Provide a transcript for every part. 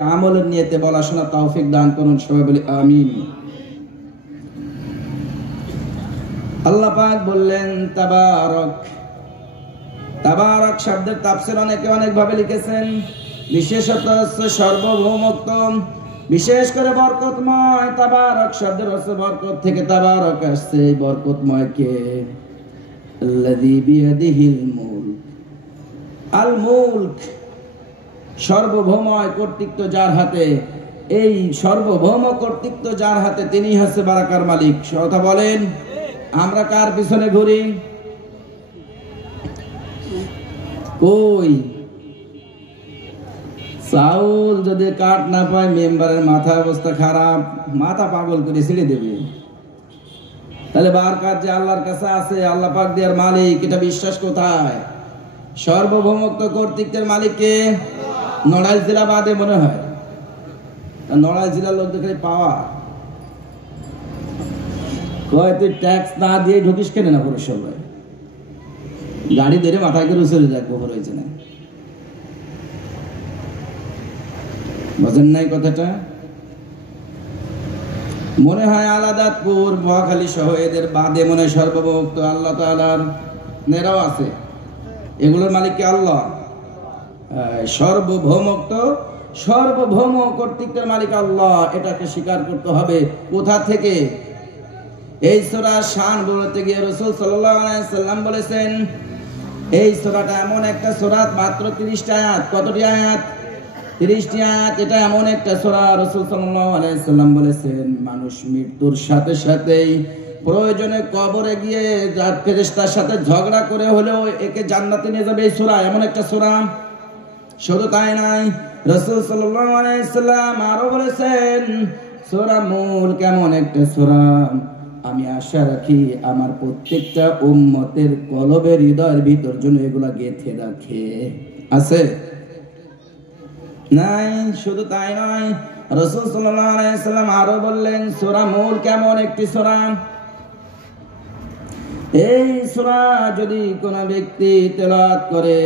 আমলের নিয়তে বলা শোনা তৌফিক দান করুন, সবাই বলি আমিন। আল্লাহ পাক বললেন তাবারক। তাবারক শব্দের তাফসীর অনেকে অনেক ভাবে লিখেছেন। বিশেষত হচ্ছে সর্বভৌমত্ব, বিশেষ করে বরকতময়। তাবারক শব্দের অর্থ বরকত থেকে তাবারক আসছে। বরকতময় কে? আল্লাযী বিয়াদিহিল মুলক। আল মুলক সর্বভৌময় কর্তৃত্ব যার হাতে। এই সর্বভৌম কর্তৃত্ব যার হাতে তিনি হচ্ছে বারাকার মালিক। কথা বলেন, আমরা কার পিছনে ঘুরি? কই চাউল যদি কাট না পায়, মেম্বারের মাথা অবস্থা খারাপ, মাথা পাগল করে ছেড়ে দেবে। তাহলে বারকাত যে আল্লাহর কাছে আছে, আল্লাহ পাক দেয়ার মালিক, এটা বিশ্বাস কোথায়? সর্বভৌমত্ব কর্তৃত্বের মালিককে নড়াইল জেলা বাদে মনে হয়। নড়াইল জেলার লোক দেখে পাওয়া কয় তুই ট্যাক্স না দিয়ে ঢুকিস কেন না পরিষেবায়? গাড়ি ধরে মাথায় করে চলে যায়, খবর হয়েছে না? বোঝেন নাই কথাটা? মনে হয় আলাদাতপুর, মহাখালী সহ এদের বাদে মনে হয় সর্বভৌমত্ব আল্লাহ তাআলার নেরাও আছে। এগুলোর মালিক কি আল্লাহ? সর্বভৌমত্ব, সর্বভৌম কর্তৃত্বের মালিক আল্লাহ, এটাকে স্বীকার করতে হবে। কোথা থেকে? এই সূরা শান বলতে গিয়ে রাসূল সাল্লাল্লাহু আলাইহি ওয়াসাল্লাম বলেছেন, এই সূরাটা এমন একটা সূরা, মাত্র 30টা আয়াত। কতটি আয়াত? 30টি আয়াত। এটা এমন একটা সূরা, রাসূল সাল্লাল্লাহু আলাইহি ওয়াসাল্লাম বলেছেন, মানুষ মৃত্যুর সাথে সাথেই প্রয়োজনে কবরে গিয়ে ফেরেশতার সাথে ঝগড়া করে হলেও একে জান্নাতে নিয়ে যাবে। এই সূরা এমন একটা সূরা। শুধু তাই নাই, রাসূল সাল্লাল্লাহু আলাইহি ওয়াসাল্লাম আরো বলেছেন, সূরা মুলক এমন একটা সূরা, আমি আশা রাখি আমার প্রত্যেকটা উম্মতের কলবের হৃদয়ের ভিতর জন্য এগুলা গেঁথে রাখে। আছে নাই? শুধু তাই নয়, রাসূল সাল্লাল্লাহু আলাইহি ওয়াসাল্লাম আরো বললেন, সূরা মুলক এমন একটি সূরা, এই সূরা যদি কোন ব্যক্তি তেলাওয়াত করে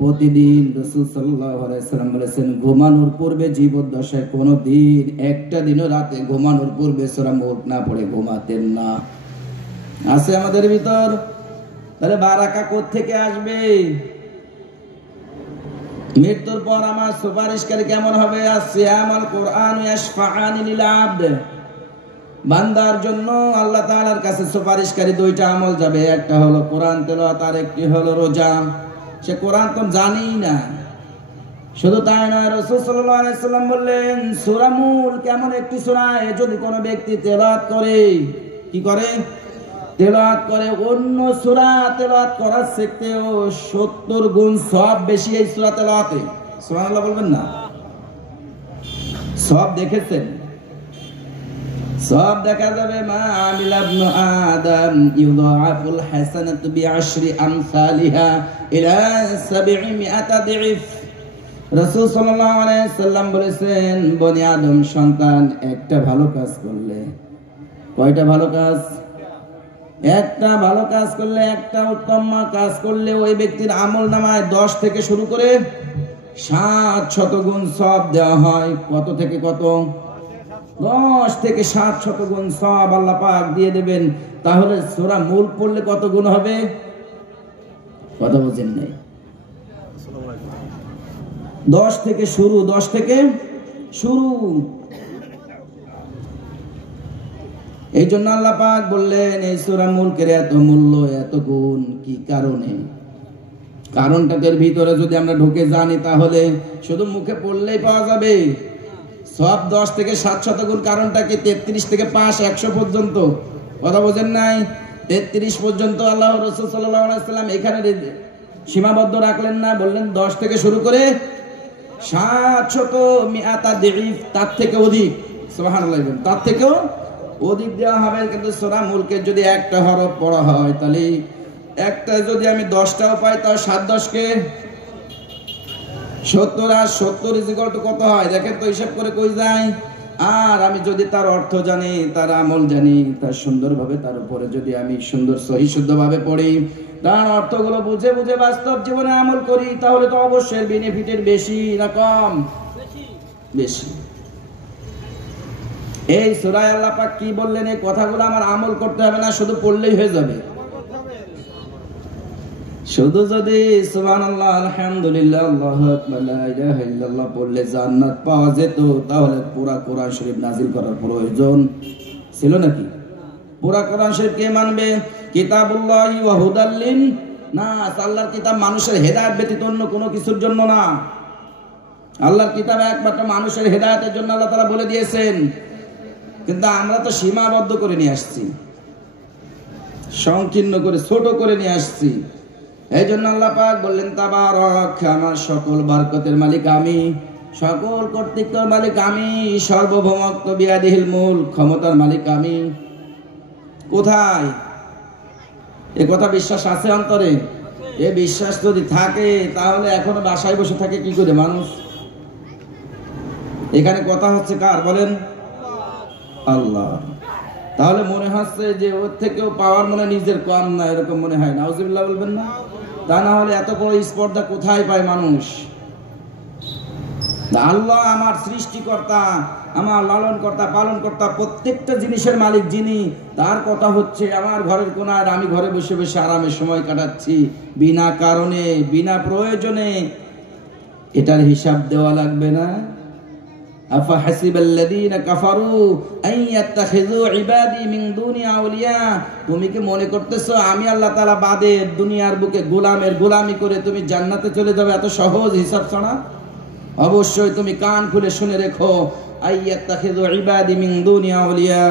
প্রতিদিন, রাসূল সাল্লাল্লাহু আলাইহি ওয়াসাল্লাম বলেছেন, ঘুমানোর পূর্বে জীবদ্দশায় কোনদিন একটা দিনও রাতে ঘুমানোর পূর্বে সূরা মুলক না পড়ে ঘুমাতেন না। আছে আমাদের ভিতর? তাহলে বারাকা কোথা থেকে আসবে? মৃত্যুর পর আমার সুপারিশকারী কেমন হবে? আসিয়ামুল কুরআন ইয়াশফাআনি লিল আবদ। বান্দার জন্য আল্লাহ তাআলার কাছে সুপারিশকারী দুইটা আমল যাবে, একটা হলো কোরআন তেলাওয়াত, আর একটি হলো রোজা। সে কোরআন তো জানি না। শুধু তাই নয়, রাসূল সাল্লাল্লাহু আলাইহি ওয়াসাল্লাম বললেন, সূরা মুলক কেমন একটি সূরা, যদি কোনো ব্যক্তি তেলাওয়াত করে, কি করে? তেলাওয়াত করে, অন্য সূরা তেলাওয়াত করার থেকেও 70 গুণ সওয়াব বেশি এই সূরা তেলাওয়াতে। সুবহানাল্লাহ বলবেন না? সওয়াব দেখেছেন? সওয়াব দেখা যাবে, মা আমিলা ইবনু আদম ইউদাআফুল হাসানাতু বিআশরি আমসালিহা ইলা 700 দিফ। রাসূল সাল্লাল্লাহু আলাইহি ওয়াসাল্লাম বলেছেন, বনি আদম সন্তান একটা ভালো কাজ করলে, কয়টা ভালো কাজ? একটা ভালো কাজ করলে, একটা উত্তম কাজ করলে ওই ব্যক্তির আমলনামায় 10 থেকে শুরু করে 700 গুণ সওয়াব দেওয়া হয়। কত থেকে কত? 10 থেকে 700 গুণ সওয়াব আল্লাহ পাক দিয়ে দেবেন। তাহলে সূরা মুলক পড়লে কত গুণ হবে? কথা বুঝেন নাই? 10 থেকে শুরু, 10 থেকে শুরু। এই জন্য আল্লাহ পাক বললেন, এই সূরা মুলকের এত মূল্য, এত গুণ, কি কারণে? কারণটাদের ভিতরে যদি আমরা ঢুকে জানি, তাহলে শুধু মুখে পড়লেই পাওয়া যাবে সব 10 থেকে 700 গুণ। কারণটা কি? 33 থেকে 5 100 পর্যন্ত। কথা বোঝেন নাই? 33 পর্যন্ত আল্লাহ রাসূল সাল্লাল্লাহু আলাইহি ওয়াসাল্লাম এখানে সীমাবদ্ধ রাখলেন না, বললেন 10 থেকে শুরু করে 700 দিফ, তার থেকে অধিক। সুবহানাল্লাহ, তার থেকেও অধিক দেওয়া হবে। কিন্তু সূরা মুলকের যদি একটা হরফ পড়া হয়, তাহলে একটা যদি আমি 10টাও পাই, তাও 7 10 কে 70, আর 70 ইকুয়াল টু কত হয়? দেখেন তো, হিসাব করে কই যায়। আর আমি যদি তার অর্থ জানি, তার আমল জানি, তার সুন্দরভাবে, তার উপরে যদি আমি সুন্দর সহি শুদ্ধভাবে পড়ি, তার অর্থগুলো বুঝে বুঝে বাস্তব জীবনে আমল করি, তাহলে তো অবশ্যই বেনিফিটের বেশি না কম? বেশি। এই সূরায় আল্লাহ পাক কি বললেন, এই কথাগুলো আমার আমল করতে হবে না, শুধু পড়লেই হয়ে যাবে। শুধু যদি সুবহানাল্লাহ, আলহামদুলিল্লাহ, আল্লাহু আকবার, লা ইলাহা ইল্লাল্লাহ পড়লে জান্নাত পাওয়া যেত, তাহলে পুরা কোরআন শরীফ নাজিল করার প্রয়োজন ছিল নাকি? পুরা কোরআন শরীফ কে মানবে? কিতাবুল্লাহি ওয়া হুদাল লিন-নাস, আল্লাহর কিতাব মানুষের হেদায়েত ব্যতীত অন্য কোনো কিছুর জন্য না। আল্লাহর কিতাব একমাত্র মানুষের হেদায়েতের জন্য আল্লাহ তাআলা বলে দিয়েছেন, কিন্তু আমরা তো সীমাবদ্ধ করে নিয়ে আসছি, সংকীর্ণ করে, ছোট করে নিয়ে আসছি। এই জন্য আল্লাহ পাক বললেন, তাবারাক, আমার সকল বরকতের মালিক আমি, সকল কর্তৃত্বের মালিক আমি, সর্বভৌমত্ব বিয়াদিহিল মুলক, ক্ষমতার মালিক আমি। কোথায়? এ কথা বিশ্বাস আছে অন্তরে? এ বিশ্বাস যদি থাকে তাহলে এখনো বাসায় বসে থাকে কি করে মানুষ? এখানে কথা হচ্ছে কার বলেন? আল্লাহ। তাহলে মনে হচ্ছে যে ওর থেকেও পাওয়ার মনে নিজের কম না, এরকম মনে হয়। নাউজুবিল্লাহ বলবেন না? তা না হলে এত বড় স্পর্ধা কোথায় পায় মানুষ? আল্লাহ আমার সৃষ্টিকর্তা, আমার লালনকর্তা, পালনকর্তা, প্রত্যেকটা জিনিসের মালিক যিনি, তার কথা হচ্ছে আমার ঘরের কোনায় আমি ঘরে বসে বসে আরামে সময় কাটাচ্ছি, বিনা কারণে, বিনা প্রয়োজনে। এটার হিসাব দেওয়া লাগবে না? আফা হাসিবাল্লাযীনা কাফারু আন ইয়াত্তাখিযু ইবাদি মিন দুনি আউলিয়া, তুমি কি মনে করতেছো আমি আল্লাহ তাআলা বাদে দুনিয়ার বুকে গোলামের গোলামি করে তুমি জান্নাতে চলে যাবে এত সহজ হিসাব ছাড়া? অবশ্যই তুমি কান খুলে শুনে রেখো, আইয়াত্তাখিযু ইবাদি মিন দুনি আউলিয়া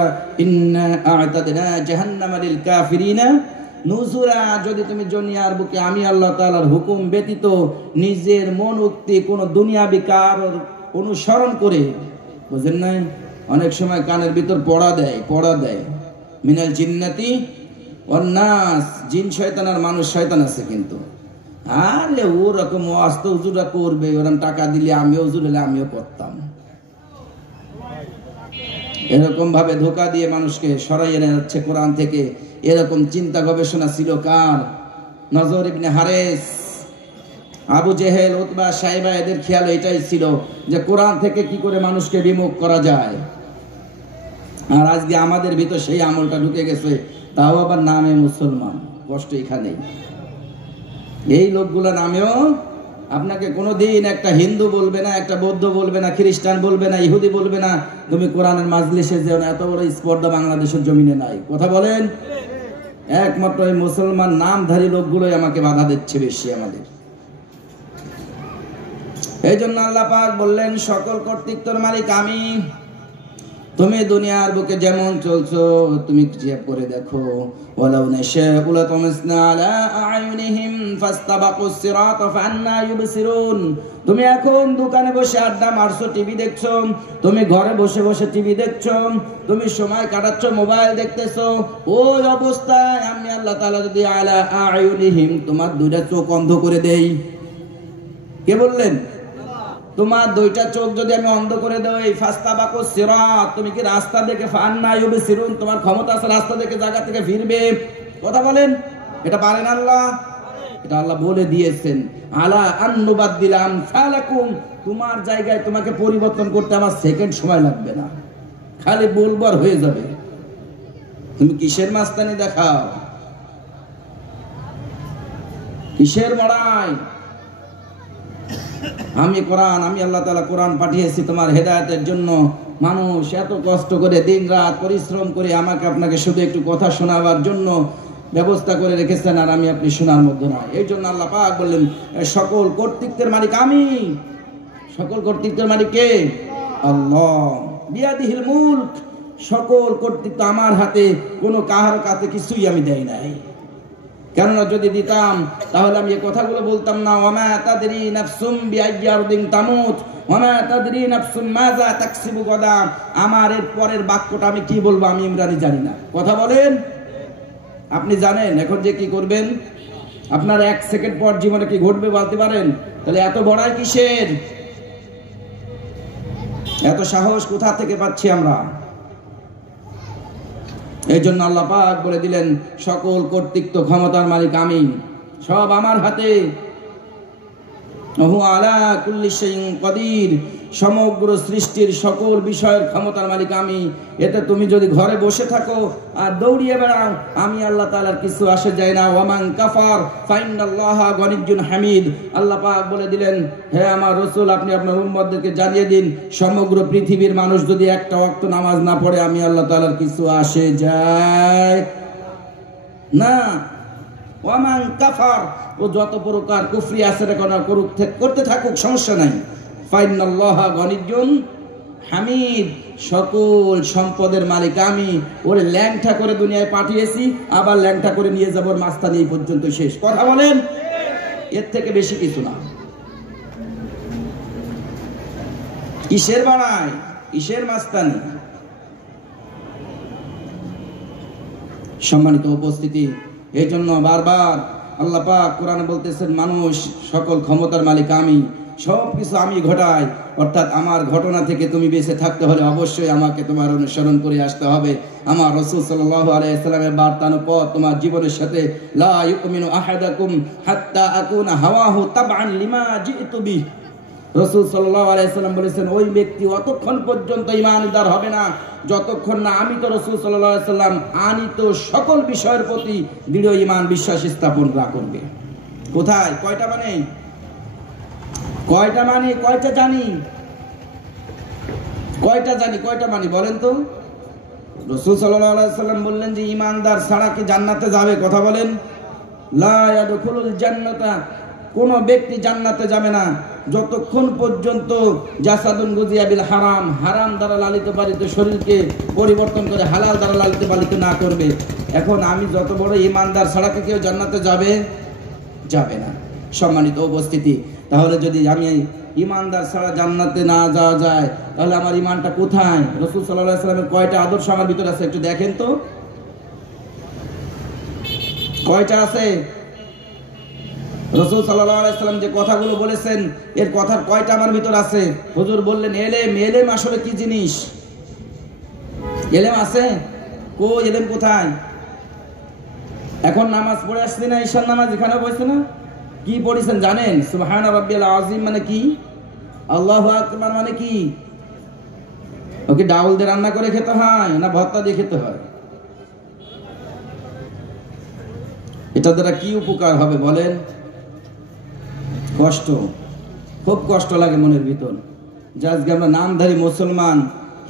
ইন্না আ'তাদনা জাহান্নামা লিল কাফিরিনা নুজুরা। যদি তুমি দুনিয়ার বুকে আমি আল্লাহ তাআলার হুকুম ব্যতীত নিজের মন উক্তি কোন দুনিয়াবি কারোর অনুসরণ করে, বুঝেন নাই, অনেক সময় কানের ভিতর পড়া দেয় মিনাল জিন্নাতি ওয়ান নাস, জিন শয়তান আর মানুষ শয়তান আছে। কিন্তু আরে ওরকম ওয়াজ তো হুজুররা করবে, ওরকম টাকা দিলে আমিও হুজুর হলে আমিও করতাম, এরকম ভাবে ধোঁকা দিয়ে মানুষকে সরাইয়ে নেওয়া হচ্ছে কোরআন থেকে। এরকম চিন্তা গবেষণা ছিল কার? নজর ইবনে হারেস, আবু জেহেল, উতবা, সাইবা, এদের খেয়াল এটাই ছিল যে কোরআন থেকে কি করে মানুষকে বিমুখ করা যায়। আর আজকে আমাদের ভিতর সেই আমলটা ঢুকে গেছে, তাও আবার নামে মুসলমান। কষ্ট এখানেই, এই লোকগুলা নামেও আপনাকে কোনোদিন একটা হিন্দু বলবে না, একটা বৌদ্ধ বলবে না, খ্রিস্টান বলবে না, ইহুদি বলবে না তুমি কোরআনের মাজলিসে যেও না। এত বড় স্পর্ধা বাংলাদেশের জমিনে নাই। কথা বলেন? একমাত্র এই মুসলমান নামধারী লোকগুলোই আমাকে বাধা দিচ্ছে বেশি আমাদের। এই জন্য আল্লাহ পাক বললেন, সকল কর্তৃত্বের মালিক আমি। তুমি দুনিয়ার বুকে যেমন চলছো তুমি চেক করে দেখো, ওয়ালাউ নাশাউ লাতামাসনা আলা আ'য়ুনিহিম ফাস্তাবাকুস সিরাতা ফাআন্না ইউবসিরুন। তুমি এখন দোকানে বসে আড্ডা মারছো, টিভি দেখছো, তুমি ঘরে বসে বসে টিভি দেখছো, তুমি সময় কাটাচ্ছ মোবাইল দেখতেছো, ওই অবস্থায় আমি আল্লাহ তাআলা যদি আলা আ'য়ুনিহিম তোমার দুইটা চোখ অন্ধ করে দেই। কে বললেন? তোমার দুইটা চোখ যদি আমি অন্ধ করে দেই, ফাস্তাবাকুস সিরাত, তুমি কি রাস্তা দেখে, ফাআন্না ইউবসিরুন, তোমার ক্ষমতা আছে রাস্তা দেখে জায়গা থেকে ফিরবে। কথা বলেন, এটা পারেন আল্লাহ? এটা আল্লাহ বলে দিয়েছেন, আলা আন নুবাদদিলা আমসালাকুম, তোমার জায়গায় তোমাকে পরিবর্তন করতে আমার সেকেন্ড সময় লাগবে না, খালি বলবার হয়ে যাবে। তুমি কিসের মাস্তানি দেখাও, কিসের মড়াই? আমি কোরআন, আমি আল্লাহ তাআলা কোরআন পাঠিয়েছি তোমার হেদায়েতের জন্য। মানুষ এত কষ্ট করে দিন রাত পরিশ্রম করে আমাকে আপনাকে শুধু একটু কথা শোনাবার জন্য ব্যবস্থা করে রেখেছেন, আর আমি আপনি শোনার মধ্যে নয়। এই জন্য আল্লাহ পাক বললেন, সকল কর্তৃত্বের মালিক আমি। সকল কর্তৃত্বের মালিক কে? আল্লাহ। বিয়াদিহিল মুলক, সকল কর্তৃত্ব আমার হাতে, কোনো কাহার কাছে কিছুই আমি দেই নাই। কেননা যদি দিতাম তাহলে আমি এই কথাগুলো বলতাম না, ওয়ামা তাদরি নাফসুম বিআইয়ি আরদিন তামুত ওয়ামা তাদরি নাফসুম মাযা তাকসিবু গাদা। আমার এর পরের বাক্যটা আমি কি বলবো আমি ইমরানি জানি না। কথা বলেন? আপনি জানেন এখন যে কি করবেন? আপনার 1 সেকেন্ড পর জীবনে কি ঘটবে বলতে পারেন? তাহলে এত বড়াই কিসের? এত সাহস কোথা থেকে পাচ্ছি আমরা? এই জন্য আল্লাহ পাক বলে দিলেন, সকল কর্তৃত্ব ক্ষমতার মালিক আমি, সব আমার হাতে। ওহু আলা কুল্লি শাইইন কাদির, সমগ্র সৃষ্টির সকল বিষয়ের ক্ষমতার মালিক আমি। এতে তুমি যদি ঘরে বসে থাকো আর দৌড়িয়ে বেড়াও, আমি আল্লাহ তাআলার কিছু আসে যায় না। ওয়ামান কাফার ফাইনাল্লাহা গনিয়্যুন হামিদ। আল্লাহ পাক বলে দিলেন, হে আমার রাসূল, আপনি আপনার উম্মতদেরকে জানিয়ে দিন, সমগ্র পৃথিবীর মানুষ যদি একটা ওয়াক্ত নামাজ না পড়ে, আমি আল্লাহ তাআলার কিছু আসে যায় না। ওয়ামান কাফার, ও যত প্রকার কুফরি আছে করতে থাকুক, সমস্যা নাই। ফাইনাল্লাহা গনিয়্যুন হামিদ, সকল সম্পদের মালিক আমি। ওরে ল্যাংটা করে দুনিয়ায় পাঠিয়েছি, আবার ল্যাংটা করে নিয়ে যাবো মাস্তানি, এই পর্যন্ত শেষ। কথা বলেন, এর থেকে বেশি কিছু না। কিসের বাড়ায়, কিসের মাস্তানি? সম্মানিত উপস্থিতি, এই জন্য বারবার আল্লাহ পাক কোরআনে বলতেছেন, মানুষ সকল ক্ষমতার মালিক আমি, সবকিছু আমি ঘটাই। অর্থাৎ আমার ঘটনা থেকে তুমি বেঁচে থাকতে হলে অবশ্যই আমাকে তোমার অনুসরণ করে আসতে হবে। আমার রাসূল সাল্লাল্লাহু আলাইহি সাল্লামের বার্তানুপথ তোমার জীবনের সাথে, লা ইউমিনু আহাদাকুম হাত্তা আকুনা হাওয়াহু তাবআন লিমা জিতু বি। রাসূল সাল্লাল্লাহু আলাইহি সাল্লাম বলেছেন, ওই ব্যক্তি অতক্ষণ পর্যন্ত ঈমানদার হবে না যতক্ষণ না আমি তো রাসূল সাল্লাল্লাহু আলাইহি সাল্লাম আনিত সকল বিষয়ের প্রতি দৃঢ় ঈমান বিশ্বাস স্থাপন না করবে। কোথায়? কয়টা মানে? কয়টা মানে? কয়টা জানি? কয়টা জানি? কয়টা মানে বলেন তো? রাসূল সাল্লাল্লাহু আলাইহি সাল্লাম বললেন যে ঈমানদার ছাড়া কি জান্নাতে যাবে? কথা বলেন। লা ইয়াদখুলুল জান্নাতা, কোন ব্যক্তি জান্নাতে যাবে না যতক্ষণ পর্যন্ত জাসাদুন গুজিয়া বিল হারাম, হারাম দ্বারা লালিত পালিত শরীরকে পরিবর্তন করে হালাল দ্বারা লালিত পালিত না করবে। এখন আমি যত বড় ঈমানদার ছাড়া কি কেউ জান্নাতে যাবে? যাবে না। সম্মানিত উপস্থিতি, তাহলে যদি আমি ঈমানদার ছাড়া জান্নাতে না যাওয়া যায়, তাহলে আমার ঈমানটা কোথায়? রাসূল সাল্লাল্লাহু আলাইহি সাল্লামের কয়টা আদর্শ আমার ভিতরে আছে একটু দেখেন তো, কয়টা আছে? রাসূল সাল্লাল্লাহু আলাইহি সাল্লাম যে কথাগুলো বলেছেন, এর কথার কয়টা আমার ভিতর আছে? হুজুর বললেন এলেম। এলেম আসলে কি জিনিস? এলেম আছে? এলেম কোথায়? এখন নামাজ পড়ে আসছি না, ঈশার নামাজ, এখানেও পড়ছে না? কি পড়েছেন জানেন? সুবহানা রাব্বিয়াল আযীম মানে কি? আল্লাহু আকবার মানে কি? ওকে ডাউল দিয়ে রান্না করে খেতে হয় না ভর্তা দিয়ে খেতে হয়? এটা দ্বারা কি উপকার হবে বলেন? কষ্ট, খুব কষ্ট লাগে মনের ভিতর যে আজকে আমরা নামধারী মুসলমান,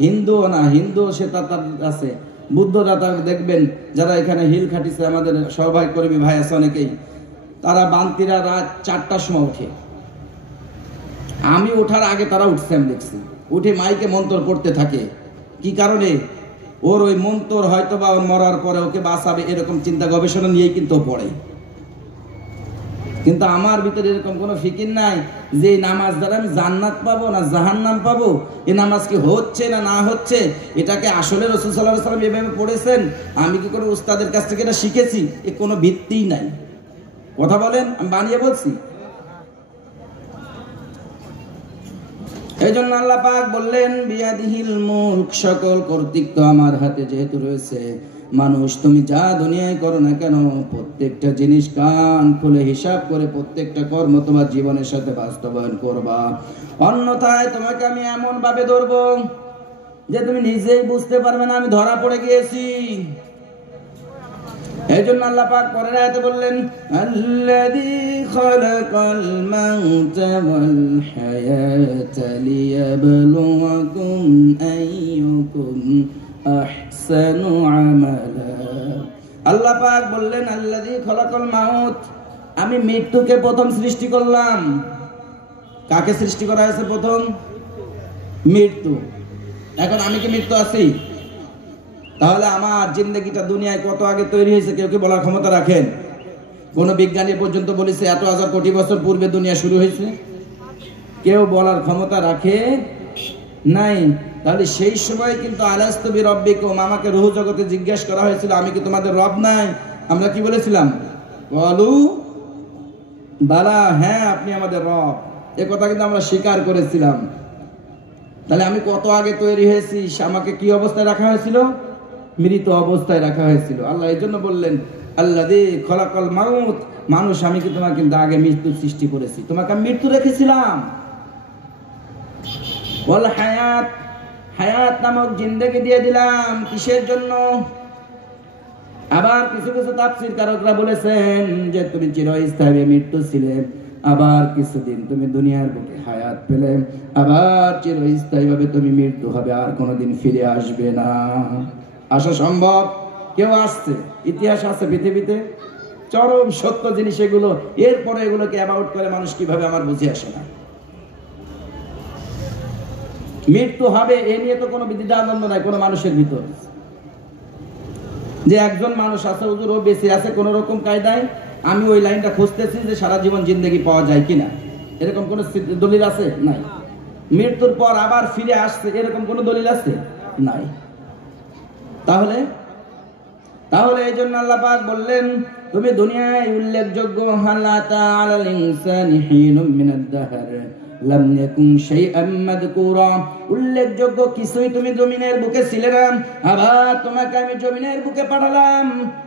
হিন্দু না, হিন্দু সে তার আছে, বুদ্ধরা তার দেখবেন যারা এখানে হিল খাটিছে, আমাদের সহভাগী কর্মী ভাই আছে অনেকেই, তারা বান্তিরা রাত 4টার সময় উঠে। আমি ওঠার আগে তারা উঠছে, আমি দেখছি। উঠে মাইকে মন্ত্র পড়তে থাকে। কি কারণে? ওর ওই মন্ত্র হয়তো বা ওর মরার পরে ওকে বাঁচাবে, এরকম চিন্তা গবেষণা নিয়েই কিন্তু পড়ে। কিন্তু আমার ভিতরে এরকম কোনো ফিকির নাই যে এই নামাজ দ্বারা আমি জান্নাত পাবো না জাহান্নাম পাবো, এ নামাজ কি হচ্ছে না না হচ্ছে, এটাকে আসলে রাসূল সাল্লাল্লাহু আলাইহি সাল্লাম এভাবে পড়েছেন, আমি কি কোনো উস্তাদের কাছ থেকে এটা শিখেছি? এ কোনো ভিত্তিই নাই। কথা বলেন, আমি বানিয়ে বলছি? এই জন্য আল্লাহ পাক বললেন, বিয়াদিহিল মুলক, সকল কর্তৃত্ব আমার হাতে যেহেতু রয়েছে, মানুষ তুমি যা দুনিয়ায় করো না কেন, প্রত্যেকটা জিনিস কান খুলে হিসাব করে প্রত্যেকটা কর্ম তোমার জীবনের সাথে বাস্তবায়ন করবা। অন্যথায় তোমাকে আমি এমন ভাবে ধরবো যে তুমি নিজেই বুঝতে পারবে না আমি ধরা পড়ে গিয়েছি। এই জন্য আল্লাহ পাক পরের আয়াতে বললেন, আল্লাযী খালাকাল মাউতা ওয়াল হায়াতা লিয়াবলুয়াকুম আইয়ুকুম আহসানু আমালা। আল্লাহ পাক বললেন, আল্লাযী খালাকাল মাউত, আমি মৃত্যুকে প্রথম সৃষ্টি করলাম। কাকে সৃষ্টি করা হয়েছে প্রথম? মৃত্যু। এখন আমি কি মৃত্যু আছি? তাহলে আমার জিন্দগিটা দুনিয়ায় কত আগে তৈরি হয়েছে কেউ কি বলার ক্ষমতা রাখেন? কোন বিজ্ঞানী পর্যন্ত বলেছে এত হাজার কোটি বছর পূর্বে দুনিয়া শুরু হয়েছে? কেউ বলার ক্ষমতা রাখে নাই। তাহলে সেই সময় কিন্তু আলাস্তু বিরব্বিকুম, আমাকে রূহ জগতে জিজ্ঞেস করা হয়েছিল আমি কি তোমাদের রব নাই? আমরা কি বলেছিলাম? বলু বালা, হ্যাঁ আপনি আমাদের রব। এ কথা কিন্তু আমরা স্বীকার করেছিলাম। তাহলে আমি কত আগে তৈরি হয়েছি, আমাকে কি অবস্থায় রাখা হয়েছিল? মৃত অবস্থায় রাখা হয়েছিল। আল্লাহ এই জন্য বললেন, আল্লাযী খালাকাল মাউত, মানুষ আমি কি তোমাকে কিন্তু আগে মৃত্যু সৃষ্টি করেছি, তোমাকে আমি মৃত্যু রেখেছিলাম। ওয়াল হায়াত, হায়াত নামক জিন্দেগি দিয়ে দিলাম কিসের জন্য? আবার কিছু কিছু তাফসীর কারকরা বলেছেন যে তুমি চিরস্থায়ী মৃত্যু ছিলে, আবার কিছুদিন তুমি দুনিয়ার বুকে হায়াত পেলে, আবার চিরস্থায়ী ভাবে তুমি মৃত্যু হবে, আর কোনোদিন ফিরে আসবে না। আসা সম্ভব? কেউ আসছে? ইতিহাস আছে পৃথিবীতে? চরম সত্য জিনিস এগুলো, এরপরে এগুলোকে অ্যাবাউট করে মানুষ কিভাবে আমার বুঝে আসে না। মৃত্যু হবে এ নিয়ে তো কোনো দ্বিধাদ্বন্দ্ব নাই কোনো মানুষের ভিতর, যে একজন মানুষ আছে হুজুর ও বেঁচে আছে কোন রকম কায়দায়, আমি ওই লাইনটা খুঁজতেছি যে সারা জীবন জিন্দেগি পাওয়া যায় কিনা, এরকম কোন দলিল আছে? নাই। মৃত্যুর পর আবার ফিরে আসছে এরকম কোন দলিল আছে? নাই। তাহলে তাহলে এই জন্য আল্লাহ পাক বললেন তুমি দুনিয়ায় উল্লেখযোগ্য, হালাতা আলাল ইনসানি হিনুম মিনাদ দাহর লাম ইয়াকুন শাইআম মাযকুরা, উল্লেখযোগ্য কিছুই তুমি জমিনের বুকে ছিলে না, আবার তোমাকে আমি জমিনের বুকে পাঠালাম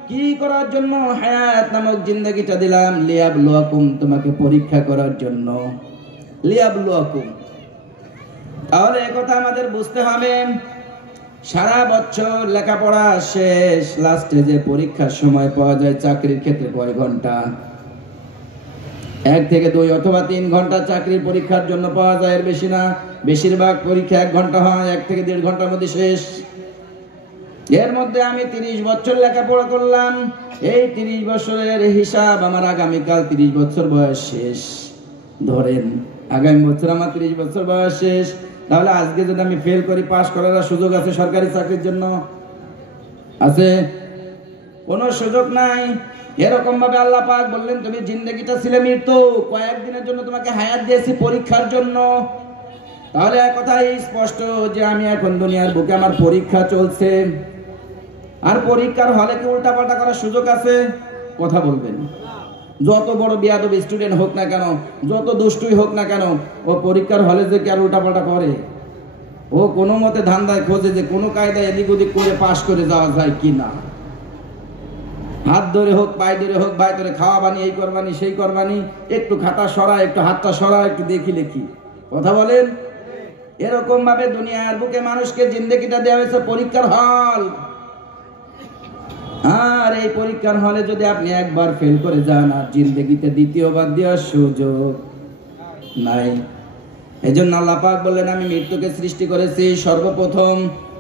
কি করার জন্য? হায়াত নামক জিন্দেগিটা দিলাম, লিয়াবলুয়াকুম, তোমাকে পরীক্ষা করার জন্য। লিয়াবলুয়াকুম, তাহলে একথা আমাদের বুঝতে হবে, সারা বছর লেখাপড়া শেষ, লাস্টে যে পরীক্ষার সময় পাওয়া যায় চাকরির ক্ষেত্রে কয় ঘন্টা? 1 থেকে 2 অথবা 3 ঘন্টা চাকরির পরীক্ষার জন্য পাওয়া যায়, এর বেশি না। বেশিরভাগ পরীক্ষা 1 ঘন্টা হয়, 1 থেকে 1.5 ঘন্টার মধ্যে শেষ। এর মধ্যে আমি 30 বছর লেখাপড়া করলাম, এই 30 বছরের হিসাব আমার আগামীকাল 30 বছর বয়স শেষ। ধরেন আগামী বছর আমার 30 বছর বয়স শেষ, তাহলে আজকে যদি আমি ফেল করি, পাশ করার সুযোগ আছে সরকারি চাকরির জন্য? আছে? কোনো সুযোগ নাই। এরকম ভাবে আল্লাহ পাক বললেন তুমি জিন্দেগিটা ছিলে মৃত্যু, কয়েকদিনের জন্য তোমাকে হায়াত দিয়েছি পরীক্ষার জন্য। তাহলে এক কথাই স্পষ্ট যে আমি এখন দুনিয়ার বুকে আমার পরীক্ষা চলছে, আর পরীক্ষার হলে কি উল্টাপাল্টা করার সুযোগ আছে? কথা বলবেন। যত বড় বিয়াদব স্টুডেন্ট হোক না কেন, যত দুষ্টুই হোক না কেন, ও পরীক্ষার হলে যে কি আর উল্টাপাল্টা করে? ও কোনো মতে ধান্দায় খোঁজে যে কোনো কায়দায় এদিক ওদিক করে পাশ করে যাওয়া যায় কিনা। হাত ধরে হোক, পায়ে ধরে হোক, ভাই তোরে খাওয়া বানি, এই করবানি সেই করবানি, একটু খাতা সরা, একটু হাতটা সরা, একটু দেখি লেখি। কথা বলেন। এরকম ভাবে দুনিয়ার বুকে মানুষকে জিন্দেগিটা দেওয়া হয়েছে পরীক্ষার হল, আর এই পরীক্ষার হলে যদি আপনি একবার ফেল করে যান, আর জিন্দেগিতে দ্বিতীয়বার দেওয়ার সুযোগ নাই। এই জন্য আল্লাহ পাক বললেন আমি মৃত্যুকে সৃষ্টি করেছি সর্বপ্রথম।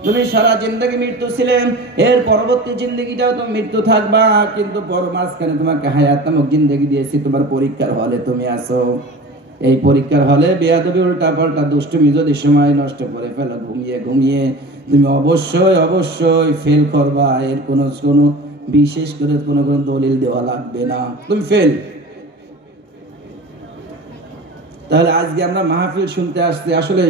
তুমি সারা জিন্দেগি মৃত্যু ছিলেন, এর পরবর্তী জিন্দেগিটাও তুমি মৃত্যু থাকবা, কিন্তু পর মাঝখানে তোমাকে হায়াত নামক জিন্দেগি দিয়েছি। তোমার পরীক্ষার হলে তুমি আসো, এই পরীক্ষার হলে বেয়াদবি, উল্টা পাল্টা দুষ্টুমি যদি সময় নষ্ট করে ফেলো ঘুমিয়ে ঘুমিয়ে, তুমি অবশ্যই অবশ্যই ফেল করবা। এর কোনো বিশেষ করে কোনো দলিল দেওয়া লাগবে না, তুমি ফেল। তাহলে আজকে আমরা মাহফিল শুনতে আসছি, আসলে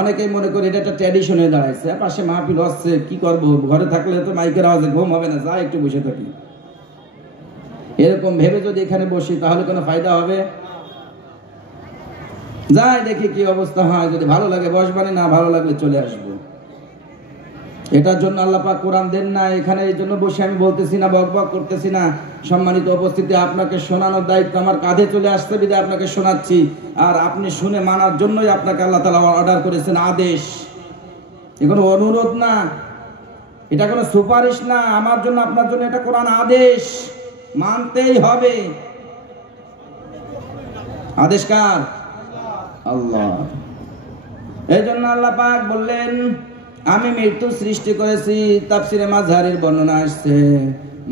অনেকেই মনে করে এটা একটা ট্র্যাডিশন হয়ে দাঁড়াইছে, পাশে মাহফিল হচ্ছে কি করব, ঘরে থাকলে তো মাইকের আওয়াজে ঘুম হবে না, যা একটু বসে থাকি, এরকম ভেবে যদি এখানে বসি তাহলে কোনো ফায়দা হবে? যাই দেখি কি অবস্থা হয়, যদি ভালো লাগে বসবানি, না ভালো লাগলে চলে আসবো। এটার জন্য আল্লাহ পাক কোরআন দেন না এখানে, এই জন্য বসে আমি বলতেছি না, বক বক করতেছি না। সম্মানিত উপস্থিতি, আপনাকে শোনানোর দায়িত্ব আমার কাঁধে চলে আসছে বিধায় আপনাকে শোনাচ্ছি, আর আপনি শুনে মানার জন্যই আপনাকে আল্লাহ তাআলা অর্ডার করেছেন, আদেশ। এগুলো অনুরোধ না, এটা কোনো সুপারিশ না আমার জন্য আপনার জন্য, এটা কোরআন আদেশ, মানতেই হবে। আদেশ কার? আল্লাহ। এই জন্য আল্লাহ পাক বললেন আমি মৃত্যু সৃষ্টি করেছি। তাফসিরে মাযহারের বর্ণনা আসছে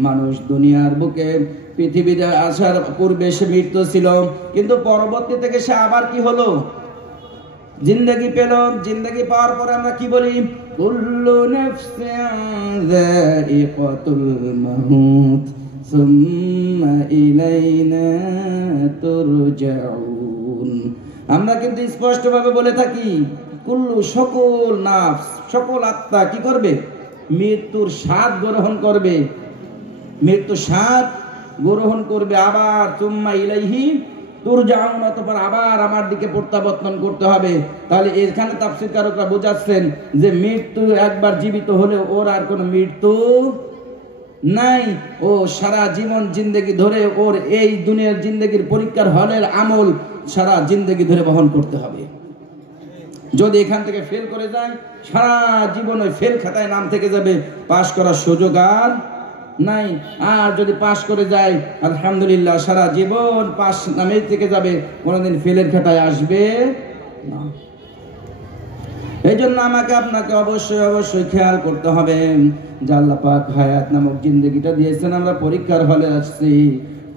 মানুষ দুনিয়ার বুকে পৃথিবীতে আসার পূর্বে সে মৃত্যু ছিল, কিন্তু পরবর্তী থেকে সে আবার কি হলো? জিন্দেগি পেল। জিন্দেগি পাওয়ার পরে আমরা কি বলি? কুল্লু নাফসিন যায়িকাতুল মাউত সুম্মা ইলাইনা তুরজাউন। আমরা কিন্তু স্পষ্টভাবে বলে থাকি কুল্লু, সকল নাফস, সকল আত্মা কি করবে? মৃত্যুর স্বাদ গ্রহণ করবে, মৃত্যুর স্বাদ গ্রহণ করবে। আবার সুম্মা ইলাইহি তুরজাউন, অতঃপর আবার আমার দিকে প্রত্যাবর্তন করতে হবে। তাহলে এখানে তাফসীরকারকরা বোঝাচ্ছেন যে মৃত্যু একবার জীবিত হলে ওর আর কোনো মৃত্যু নাই, ও সারা জীবন জিন্দেগি ধরে ওর এই দুনিয়ার জিন্দেগির পরীক্ষার হলের আমল সারা জিন্দেগি ধরে বহন করতে হবে। যদি এখান থেকে ফেল করে যায় সারা জীবন ওই ফেল খাতায় নাম থেকে যাবে, পাশ করার সুযোগ আর নাই। আর যদি পাশ করে যায় আলহামদুলিল্লাহ, সারা জীবন পাশ নামে থেকে যাবে, কোনোদিন ফেলের খাতায় আসবে না। এই জন্য আমাকে আপনাকে অবশ্যই খেয়াল করতে হবে যে আল্লাহ পাক হায়াত নামক জিন্দগিটা দিয়েছেন, আমরা পরীক্ষার হলে আসছি।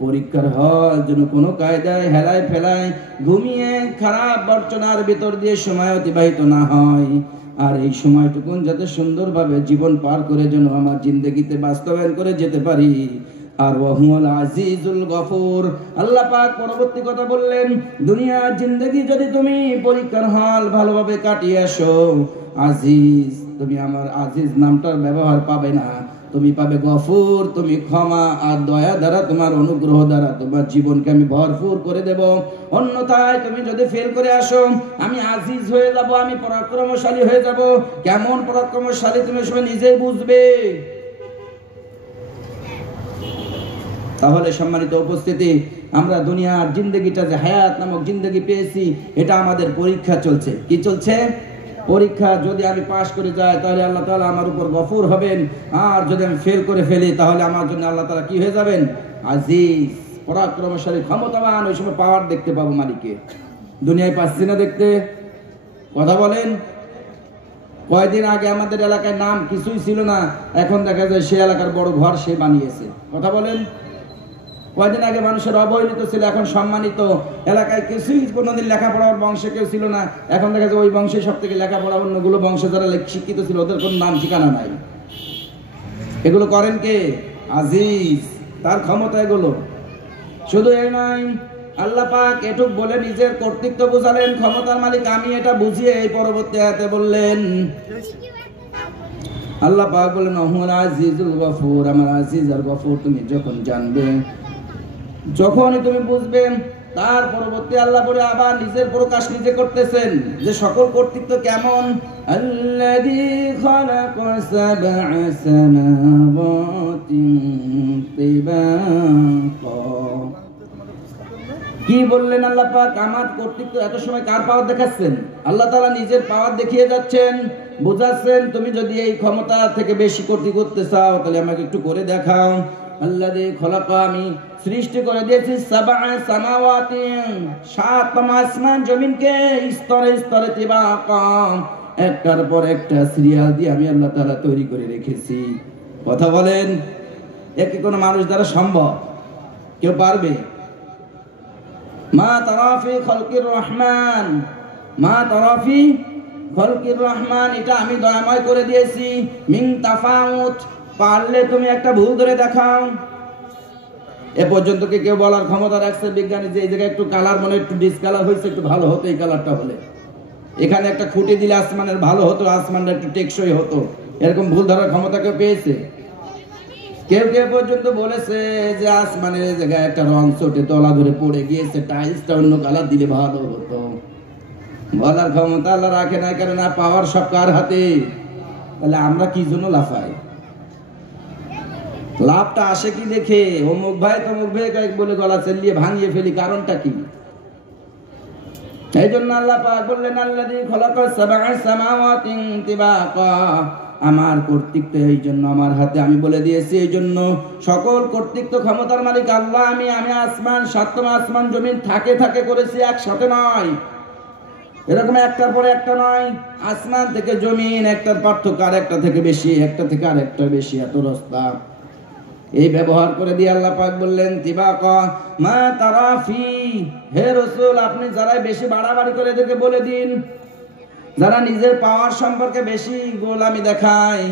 পরীক্ষার হল যেন কোনো কায়দায় হেলায় ফেলায় ঘুমিয়ে খারাপ বর্চনার ভিতর দিয়ে সময় অতিবাহিত না হয়। আর এই সময়টুকুন যাতে সুন্দরভাবে জীবন পার করে যেন আমার জিন্দগিতে বাস্তবায়ন করে যেতে পারি। আর ওয়াহুল আজিজুল গফুর, আল্লাহ পাক পরবর্তী কথা বললেন, দুনিয়ার জিন্দগি যদি তুমি পরীক্ষার হল ভালোভাবে কাটিয়ে আসো, আজিজ, তুমি আমার আজিজ নামটার ব্যবহার পাবে না, তুমি পাবে গফুর। তুমি ক্ষমা আর দয়া দ্বারা, তোমার অনুগ্রহ দ্বারা তোমার জীবনকে আমি ভরপুর করে দেব। অন্যথায় তুমি যদি ফেল করে আসো, আমি আজিজ হয়ে যাব, আমি পরাক্রমশালী হয়ে যাব। কেমন পরাক্রমশালী তুমি সবাই নিজেই বুঝবে। তাহলে সম্মানিত উপস্থিতি, আমরা দুনিয়ার জিন্দগিটা যে হায়াত নামক জিন্দগি পেয়েছি, এটা আমাদের পরীক্ষা চলছে। কি চলছে? পরীক্ষা। যদি আমি পাশ করে যাই তাহলে আল্লাহ তাআলা আমার উপর গফুর হবেন, আর যদি আমি ফেল করে ফেলি তাহলে আমার জন্য আল্লাহ তাআলা কি হয়ে যাবেন? আজিজ, পরাক্রমশালী, ক্ষমতাবান। ওই সময় পাওয়ার দেখতে পাবো মালিকে। দুনিয়ায় পাচ্ছি না দেখতে। কথা বলেন। কয়েকদিন আগে আমাদের এলাকায় নাম কিছুই ছিল না, এখন দেখা যায় সে এলাকার বড় ঘর সে বানিয়েছে। কথা বলেন। কয়েকদিন আগে মানুষের অবহেলিত ছিল, এখন সম্মানিত। এলাকায় কিছুই কোনোদিন লেখাপড়ার বংশে কেউ ছিল না, এখন দেখা যায় ওই বংশে সব থেকে লেখাপড়া। অন্যগুলো বংশে যারা শিক্ষিত ছিল ওদের কোনো নাম ঠিকানা নাই। এগুলো করেন কে? আজিজ, তার ক্ষমতা এগুলো। শুধু এই নয়, আল্লাহ পাক এটুক বলে নিজের কর্তৃত্ব বোঝালেন, ক্ষমতার মালিক আমি, এটা বুঝিয়ে এই পরবর্তী আয়াতে বললেন, আল্লাহ পাক বলেন, ওহুল আজিজুল গফুর, আমার আজিজ আর গফুর তুমি যখন জানবে, যখনই তুমি বুঝবে। তার পরবর্তী আল্লাহ পরে আবার নিজের প্রকাশ নিজে করতেছেন যে সকল কর্তৃত্ব কেমন। আল্লাযী খালাকা সাবআ সামাওয়াতিন তিবাকা। কি বললেন আল্লাহ পাক? আমার কর্তৃত্ব। এত সময় কার পাওয়ার দেখাচ্ছেন? আল্লাহ তাআলা নিজের পাওয়ার দেখিয়ে যাচ্ছেন, বুঝাচ্ছেন, তুমি যদি এই ক্ষমতা থেকে বেশি কর্তৃত্ব করতে চাও তাহলে আমাকে একটু করে দেখাও। আল্লাযী খালাকা, আমি সৃষ্টি করে দিয়েছি সাবআ সামাওয়াতিন, সাত আসমান জমিনকে স্তরে স্তরে তিবাকা, একটার পর একটা সিরিয়াল দিয়ে আমি আল্লাহ তাআলা তৈরি করে রেখেছি। কথা বলেন। একে কোনো মানুষ দ্বারা সম্ভব? কেউ পারবে? মা তারা ফি খালকির রহমান, মা তারা ফি খালকির রহমান, এটা আমি দয়াময় করে দিয়েছি। মিন তাফাউত, পারলে তুমি একটা ভুল ধরে দেখাও। এ পর্যন্ত কি কেউ বলার ক্ষমতা রাখছে বিজ্ঞানী যে এই জায়গায় একটু কালার মনে একটু ডিসকালার হয়েছে, একটু ভালো হতো এই কালারটা হলে, এখানে একটা খুঁটি দিলে আসমানের ভালো হতো, আসমানটা একটু টেকসই হতো, এরকম ভুল ধরার ক্ষমতা কেউ পেয়েছে? কেউ কেউ পর্যন্ত বলেছে যে আসমানের জায়গায় একটা রং চটে তলা ধরে পড়ে গিয়েছে, টাইলসটা অন্য কালার দিলে ভালো হতো। বলার ক্ষমতা আল্লাহ রাখে না, কারণ পাওয়ার সব কার হাতে। তাহলে আমরা কি জন্য লাফাই? লাভটা আসে কি দেখে? অমুক ভাই তমুক ভাই বলে গলা চেলিয়ে ভাঙিয়ে ফেলি, কারণটা কি? এই জন্য আল্লাহ পাক বললেন, আল্লাযী খালাকা সাবআ সামাওয়াতিন তিবাকা, আমার কর্তৃত্ব এই জন্য আমার হাতে আমি বলে দিয়েছি। এই জন্য সকল কর্তৃত্ব ক্ষমতার মালিক আল্লাহ। আমি আসমান, সাতম আসমান জমিন থাকে থাকে করেছি, একসাথে নয়। এরকম একটার পরে একটা নয়। আসমান থেকে জমিন, একটার পার্থক্য আর একটা থেকে বেশি, একটা থেকে আর একটা বেশি, এত রাস্তা। এই ব্যবহার করে দিয়ে আল্লাহ পাক বললেন, তিবাকা মা তারা ফি, হে রাসূল, আপনি যারা বেশি বাড়াবাড়ি করে এদেরকে বলে দিন, যারা নিজের পাওয়ার সম্পর্কে বেশি গোলামি দেখায়,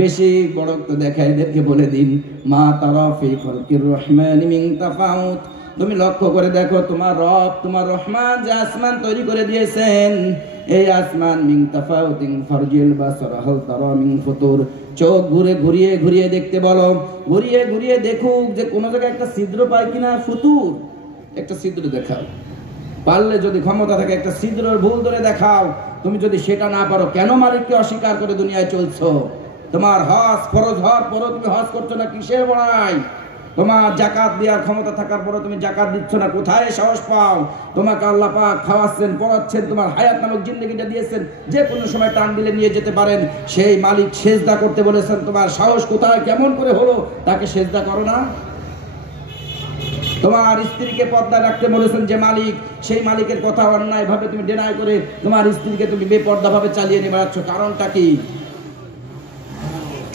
বেশি বড়ত্ব দেখায়, এদেরকে বলে দিন, মা তারা ফি খালকির রহমান মিন তাফাউত, তুমি লক্ষ্য করে দেখো তোমার রব, তোমার রহমান যে আসমান তৈরি করে দিয়েছেন, এই আসমান মিন তাফাউতিন ফারজিল বাসার হাল তারা মিন ফুতুর, চোখ ঘুরিয়ে ঘুরিয়ে দেখতে বলো, ঘুরিয়ে ঘুরিয়ে দেখুক যে কোন জায়গায় একটা ছিদ্র পায় কিনা। ফুতুর, একটা ছিদ্র দেখাও। পারলে যদি ক্ষমতা থাকে একটা ছিদ্রের ভুল ধরে দেখাও। তুমি যদি সেটা না পারো, কেন মালিককে অস্বীকার করে দুনিয়ায় চলছো? তোমার হজ ফরজ হওয়ার পরও তুমি হজ করছো না, কিসের বড়াই? তোমার জাকাত দেওয়ার ক্ষমতা থাকার পরে তুমি জাকাত দিচ্ছ না, কোথায় সাহস পাও? তোমাকে আল্লাহ পাক খাওয়াচ্ছেন, পড়াচ্ছেন, তোমার হায়াত নামক জিন্দগিটা দিয়েছেন, যে কোনো সময় টান দিলে নিয়ে যেতে পারেন। সেই মালিক সেজদা করতে বলেছেন, তোমার সাহস কোথায়, কেমন করে হলো তাকে সেজদা করো না? তোমার স্ত্রীকে পর্দা রাখতে বলেছেন যে মালিক, সেই মালিকের কথা অন্যায় ভাবে তুমি ডিনাই করে তোমার স্ত্রীকে তুমি বেপর্দা ভাবে চালিয়ে নিয়ে বেড়াচ্ছ, কারণটা কি?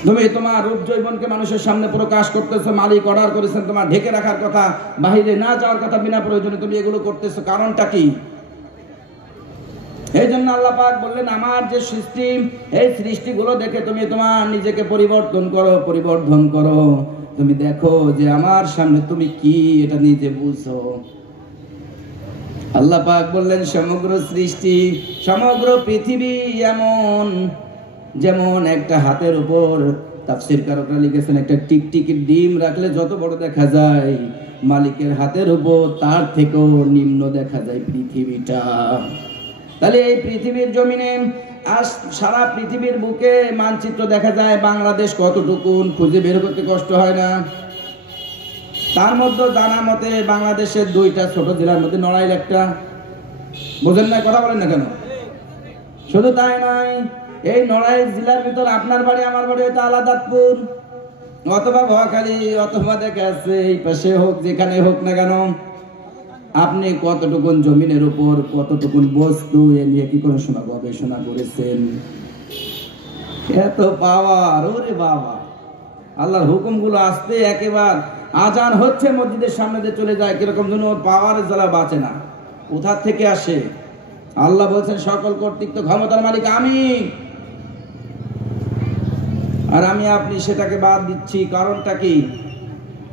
তুমি তোমার রূপ যৌবনকে মানুষের সামনে প্রকাশ করতেছো, মালিক অর্ডার করেছেন তোমার ঢেকে রাখার কথা, বাহিরে না যাওয়ার কথা, বিনা প্রয়োজনে তুমি এগুলো করতেছো, কারণটা কি? এই জন্য আল্লাহ পাক বললেন, আমার যে সৃষ্টি, এই সৃষ্টিগুলো দেখে তুমি তোমার নিজেকে পরিবর্তন করো, তুমি দেখো যে আমার সামনে তুমি কি, এটা নিজে বুঝো। আল্লাহ পাক বললেন, সমগ্র সৃষ্টি, সমগ্র পৃথিবী এমন যেমন একটা হাতের উপর, তাফসীরকাররা লিখেছেন, একটা টিকটিকির ডিম রাখলে যত বড় দেখা যায়, মালিকের হাতের উপর তার থেকেও নিম্ন দেখা যায় পৃথিবীটা। তাহলে এই পৃথিবীর জমিনে আজ সারা পৃথিবীর বুকে মানচিত্র দেখা যায়, বাংলাদেশ কতটুকুন খুঁজে বের করতে কষ্ট হয় না। তার মধ্যে জানা মতে বাংলাদেশের 2টা ছোট জেলার মধ্যে নড়াইল একটা। বুঝেন না, কথা বলেন না কেন? শুধু তাই নয়, এই নড়াইল জেলার ভিতর আপনার বাড়ি আমার বাড়ি হয়তো আলাদাপুর অথবা ভোয়াখালী অথবা দেখা যাচ্ছে এই পাশে হোক, যেখানে হোক না কেন, আপনি কতটুকুন জমিনের উপর কতটুকুন বস্তু এ নিয়ে কি কোনো সময় গবেষণা করেছেন? এত পাওয়ার, ওরে বাবা! আল্লাহর হুকুমগুলো আসতে একেবারে আজান হচ্ছে মসজিদের সামনে দিয়ে চলে যায়, কিরকম যেন পাওয়ারের জ্বালা বাঁচে না। কোথা থেকে আসে? আল্লাহ বলছেন, সকল কর্তৃত্ব ক্ষমতার মালিক আমি, আর আমি আপনি সেটাকে বাদ দিচ্ছি, কারণটা কি?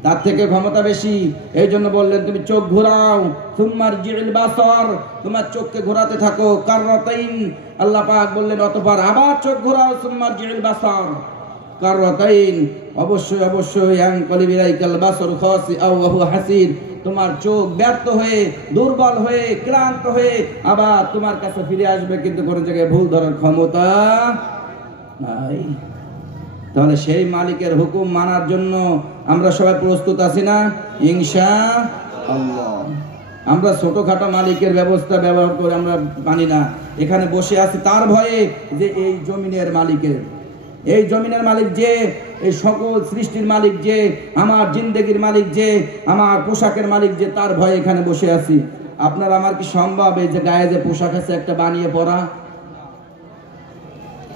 তার থেকে ক্ষমতা বেশি। এই জন্য বললেন, তুমি চোখ ঘোরাও, সুম্মার জিল বাসর, তোমার চোখকে ঘোরাতে থাকো, কাররাতাইন। আল্লাহ পাক বললেন, অতঃপর আবার চোখ ঘোরাও, সুম্মার জিল বাসর কাররাতাইন। অবশ্যই অবশ্যই আনকালিবু ইলাইকাল বাসর খাসিআও ওয়া হুয়া হাসির, তোমার চোখ ব্যর্থ হয়ে, দুর্বল হয়ে, ক্লান্ত হয়ে আবার তোমার কাছে ফিরে আসবে, কিন্তু কোনো জায়গায় ভুল ধরার ক্ষমতা নাই। তাহলে সেই মালিকের হুকুম মানার জন্য আমরা সবাই প্রস্তুত আছি না? ইনশাআল্লাহ। আমরা ছোটখাটো মালিকের ব্যবস্থা ব্যবহার করে আমরা মানি না। এখানে বসে আছি তার ভয়ে যে এই জমিনের মালিকের, এই জমিনের মালিক যে, এই সকল সৃষ্টির মালিক যে, আমার জিন্দেগির মালিক যে, আমার পোশাকের মালিক যে, তার ভয়ে এখানে বসে আছি। আপনার আমার কি সম্ভব এই যে গায়ে যে পোশাক আছে একটা বানিয়ে পরা?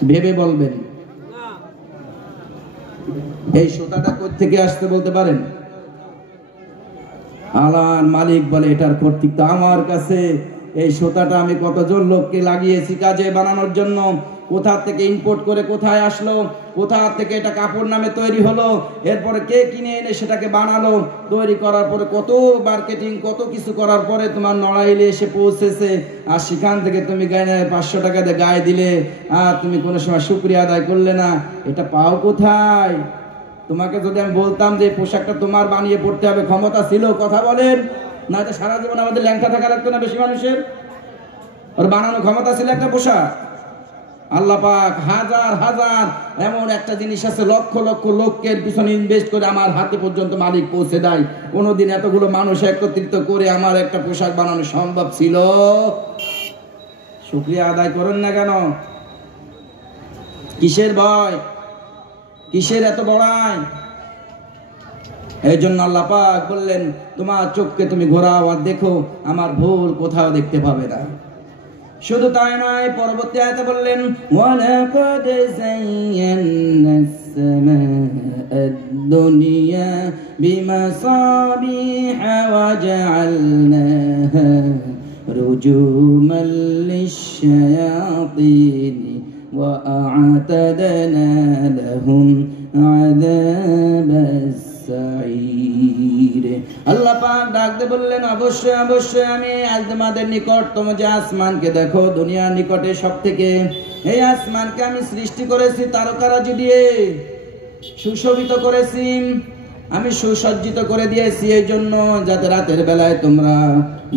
ভেবে বলবেন, এই সুতাটা কোথা থেকে আসতে বলতে পারেন? আলান মালিক বলে, এটার কর্তৃত্ব আমার কাছে। এই সুতাটা আমি কতজন লোককে লাগিয়েছি কাজে বানানোর জন্য, কোথা থেকে ইম্পোর্ট করে কোথায় আসলো, কোথা থেকে এটা কাপড় নামে তৈরি হলো, এরপরে কে কিনে এনে সেটাকে বানালো, তৈরি করার পরে কত মার্কেটিং, কত কিছু করার পরে তোমার নড়াইলে এসে পৌঁছেছে। আর সেখান থেকে তুমি গায়ে 500 টাকা দিয়ে গায়ে দিলে, আর তুমি কোনো সময় শুকরিয়া আদায় করলে না। এটা পাও কোথায়? তোমাকে যদি আমি বলতাম যে পোশাকটা তোমার বানিয়ে পড়তে হবে, ক্ষমতা ছিল? কথা বলেন না? এটা সারা জীবন আমাদের ল্যাংটা থাকা লাগতো না বেশি মানুষের? ওর বানানো ক্ষমতা ছিল একটা পোশাক। আল্লাহ পাক হাজার হাজার এমন একটা জিনিস আছে, লক্ষ লক্ষ লোককে পিছনে ইনভেস্ট করে আমার হাতে পর্যন্ত মালিক পৌঁছে দেয়। কোনোদিন এতগুলো মানুষ একত্রিত করে আমার একটা পোশাক বানানো সম্ভব ছিল? শুকরিয়া আদায় করেন না কেন? কিসের ভয়, কিসের এত বড়াই? এই জন্য আল্লাহ পাক বললেন, তোমার চোখকে তুমি ঘোরাও আর দেখো, আমার ভুল কোথাও দেখতে পাবে না। শুধু তাই নয়, পরবর্তী আয়াতে বললেন, ওয়ালাকাদ যায়্যানাস সামাআদ দুনিয়া বিমাসাবিহা ওয়া জাআলনাহা রুজুমান লিশ-শায়াতিন ওয়া আ'তাদনা লাহুম আযাবাস সাঈর। আল্লাহ পাক ডাকতে বললেন, অবশ্যই অবশ্যই আমি আজ তোমাদের নিকট, তোমরা যে আসমানকে দেখো দুনিয়ার নিকটে সবথেকে, এই আসমানকে আমি সৃষ্টি করেছি তারকারাজি দিয়ে, সুশোভিত করেছি, আমি সুসজ্জিত করে দিয়েছি এই জন্য যাতে রাতের বেলায় তোমরা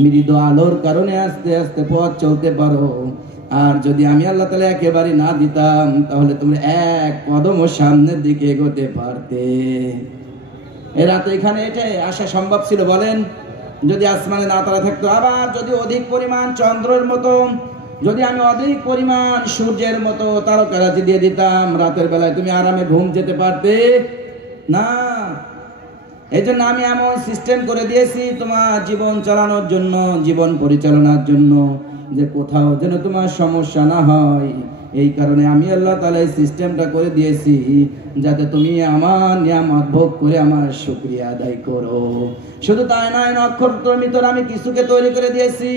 মৃদু আলোর কারণে আস্তে আস্তে পথ চলতে পারো। আর যদি আমি আল্লাহ তাআলা একেবারে না দিতাম, তাহলে তোমরা এক কদমও সামনের দিকে এগোতে পারতে। এই রাতে এখানে এটা আসা সম্ভব ছিল বলেন? যদি আসমানে না তারা থাকতো, আবার যদি অধিক পরিমাণ চন্দ্রের মতো, যদি আমি অধিক পরিমাণ সূর্যের মতো তারকারাজি দিয়ে দিতাম, রাতের বেলায় তুমি আরামে ঘুম যেতে পারতে না। এই জন্য আমি এমন সিস্টেম করে দিয়েছি তোমার জীবন চালানোর জন্য, জীবন পরিচালনার জন্য, যে কোথাও যেন তোমার সমস্যা না হয়। এই কারণে আমি আল্লাহ তাআলা এই সিস্টেমটা করে দিয়েছি যাতে তুমি আমার নিয়ামত ভোগ করে আমার শুকরিয়া আদায় করো। শুধু তাই নয়, নক্ষত্রের ভিতর আমি কিছুকে তৈরি করে দিয়েছি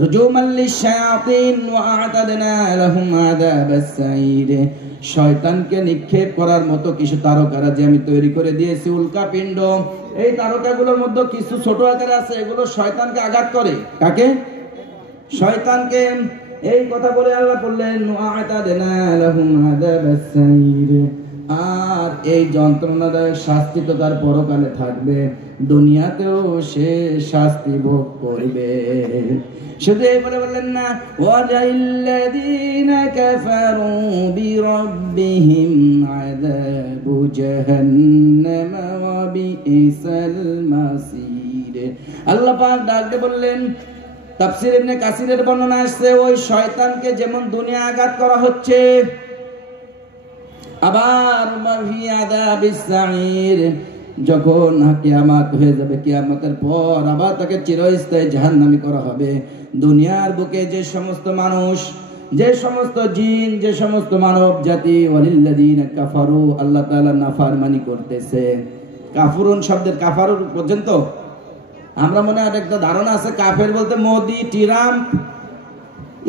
রুজুমান লিশ-শায়াতিন ওয়া আ'তাদনা লাহুম আযাবাস সাঈর। শয়তানকে নিক্ষেপ করার মতো কিছু তারকারাজি আমি তৈরি করে দিয়েছি, উল্কাপিণ্ড। এই তারকাগুলোর মধ্যে কিছু ছোট আকারে আছে, এগুলো শয়তানকে আঘাত করে। কাকে? শয়তানকে। এই কথা বলে আল্লাহ বললেন ওয়া আ'তাদনা লাহুম আযাবাস সাঈর। আর এই যন্ত্রণাদায়ক শাস্তি তো তার পরকালে থাকবে, দুনিয়াতেও সে শাস্তি ভোগ করবে। শুধু এই বলে বললেন না, ওয়াজাইল্লাযীনা কাফারু বিরাব্বিহিম আযাবু জাহান্নাম ওয়া বিইসাল মাসীর। আল্লাহ পাক ডাকতে বললেন, তাফসীর ইবনে কাসিরের বর্ণনা আসছে, ওই শয়তানকে যেমন দুনিয়া আঘাত করা হচ্ছে, আবার যখন কিয়ামত হয়ে যাবে, কিয়ামতের পর আবার তাকে চিরস্থায়ী জাহান্নামী করা হবে। দুনিয়ার বুকে যে সমস্ত মানুষ, যে সমস্ত জিন, যে সমস্ত মানব জাতি ওয়ালিল্লাযীনা কাফারু, আল্লাহ তাআলা নাফরমানি করতেছে। কাফুরুন শব্দের কাফারুর পর্যন্ত আমরা মনে হয় একটা ধারণা আছে, কাফের বলতে মোদি, ট্রাম্প,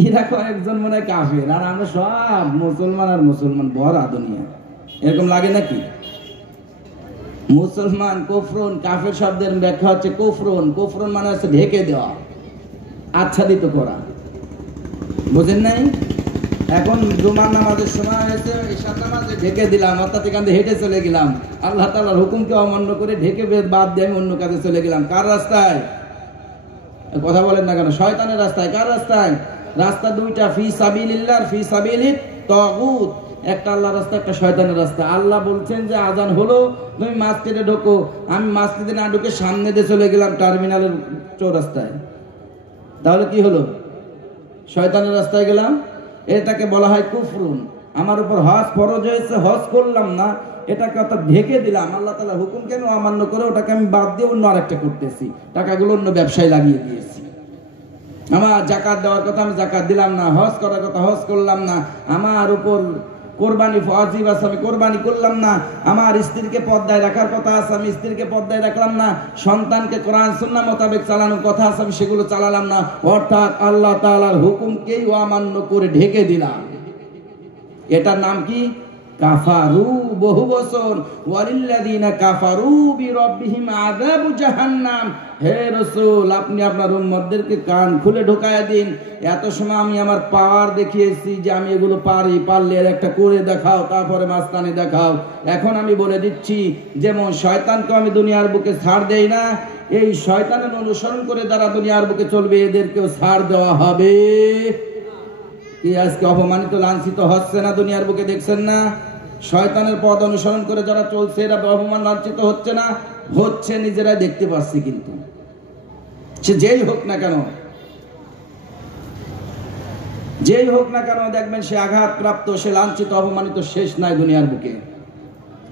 এরা কয়েকজন মনে হয় কাফের, আর আমরা সব মুসলমান। আর মুসলমান ভরা দুনিয়া, এরকম লাগে নাকি? মুসলমান কুফরুন, কাফের শব্দের ব্যাখ্যা হচ্ছে কুফরুন। কুফরুন মানে হচ্ছে ঢেকে দেওয়া, আচ্ছাদিত করা। বুঝেন নাই? এখন জুমার নামাজের সময় হয়েছে, ঈশার নামাজে ঢেকে দিলাম, অর্থাৎ এখান থেকে হেঁটে চলে গেলাম, আল্লাহ তাআলার হুকুমকে অমান্য করে ঢেকে বাদ দিয়ে আমি অন্য কাজে চলে গেলাম। কার রাস্তায়? কথা বলেন না কেন? শয়তানের রাস্তায়। কার রাস্তায়? রাস্তা দুইটা, ফি সাবিলিল্লাহ, ফি সাবিলিত তাগুত। একটা আল্লাহর রাস্তা, একটা শয়তানের রাস্তা। আল্লাহ বলছেন যে আজান হলো, তুমি মসজিদে ঢোকো। আমি মসজিদে না ঢুকে সামনে দিয়ে চলে গেলাম টার্মিনালের চৌরাস্তায়, তাহলে কি হলো? শয়তানের রাস্তায় গেলাম। এটাকে বলা হয় কুফরুন। আমার উপর হজ ফরজ হয়েছে, হজ করলাম না, এটাকে অর্থাৎ ঢেকে দিলাম। আল্লাহ তাআলা হুকুম কেন অমান্য করে ওটাকে আমি বাদ দিয়ে অন্য আরেকটা করতেছি, টাকাগুলো অন্য ব্যবসায় লাগিয়ে দিয়েছি। আমার জাকাত দেওয়ার কথা আমি জাকাত দিলাম না, হজ করার কথা হজ করলাম না, আমার উপর কোরবানি ওয়াজিব আছে আমি কোরবানি করলাম না, আমার স্ত্রীকে পর্দায় রাখার কথা আছে আমি স্ত্রীকে পর্দায় রাখলাম না, সন্তানকে কোরআন সুন্নাহ মোতাবেক চালানোর কথা আছে আমি সেগুলো চালালাম না। অর্থাৎ আল্লাহ তাআলার হুকুমকেই অমান্য করে ঢেকে দিলাম। এটার নাম কি? কাফারু। বহু বছর ওয়ালিল্লাযীনা কাফারু বিরাব্বিহিম আযাবু জাহান্নাম। হে রাসূল, আপনি আপনার উম্মতদেরকে কান খুলে ঢোকায়া দিন। এত সময় আমি আমার পাওয়ার দেখিয়েছি যে আমি এগুলো পারি, পারলে এর একটা করে দেখাও, তারপরে মাস্তানি দেখাও। এখন আমি বলে দিচ্ছি, যেমন শয়তানকে আমি দুনিয়ার বুকে ছাড় দেই না, এই শয়তানের অনুসরণ করে যারা দুনিয়ার বুকে চলবে এদেরকেও ছাড় দেওয়া হবে। কি আজকে অপমানিত লাঞ্ছিত হচ্ছে না দুনিয়ার বুকে? দেখছেন না? শয়তানের পথ অনুসরণ করে যারা চলছে এরা অপমান লাঞ্ছিত হচ্ছে না? হচ্ছে, নিজেরাই দেখতে পাচ্ছি। কিন্তু সে যেই হোক না কেন, যেই হোক না কেন, দেখবেন সে আঘাতপ্রাপ্ত, সে লাঞ্ছিত, অপমানিত শেষ নাই দুনিয়ার বুকে।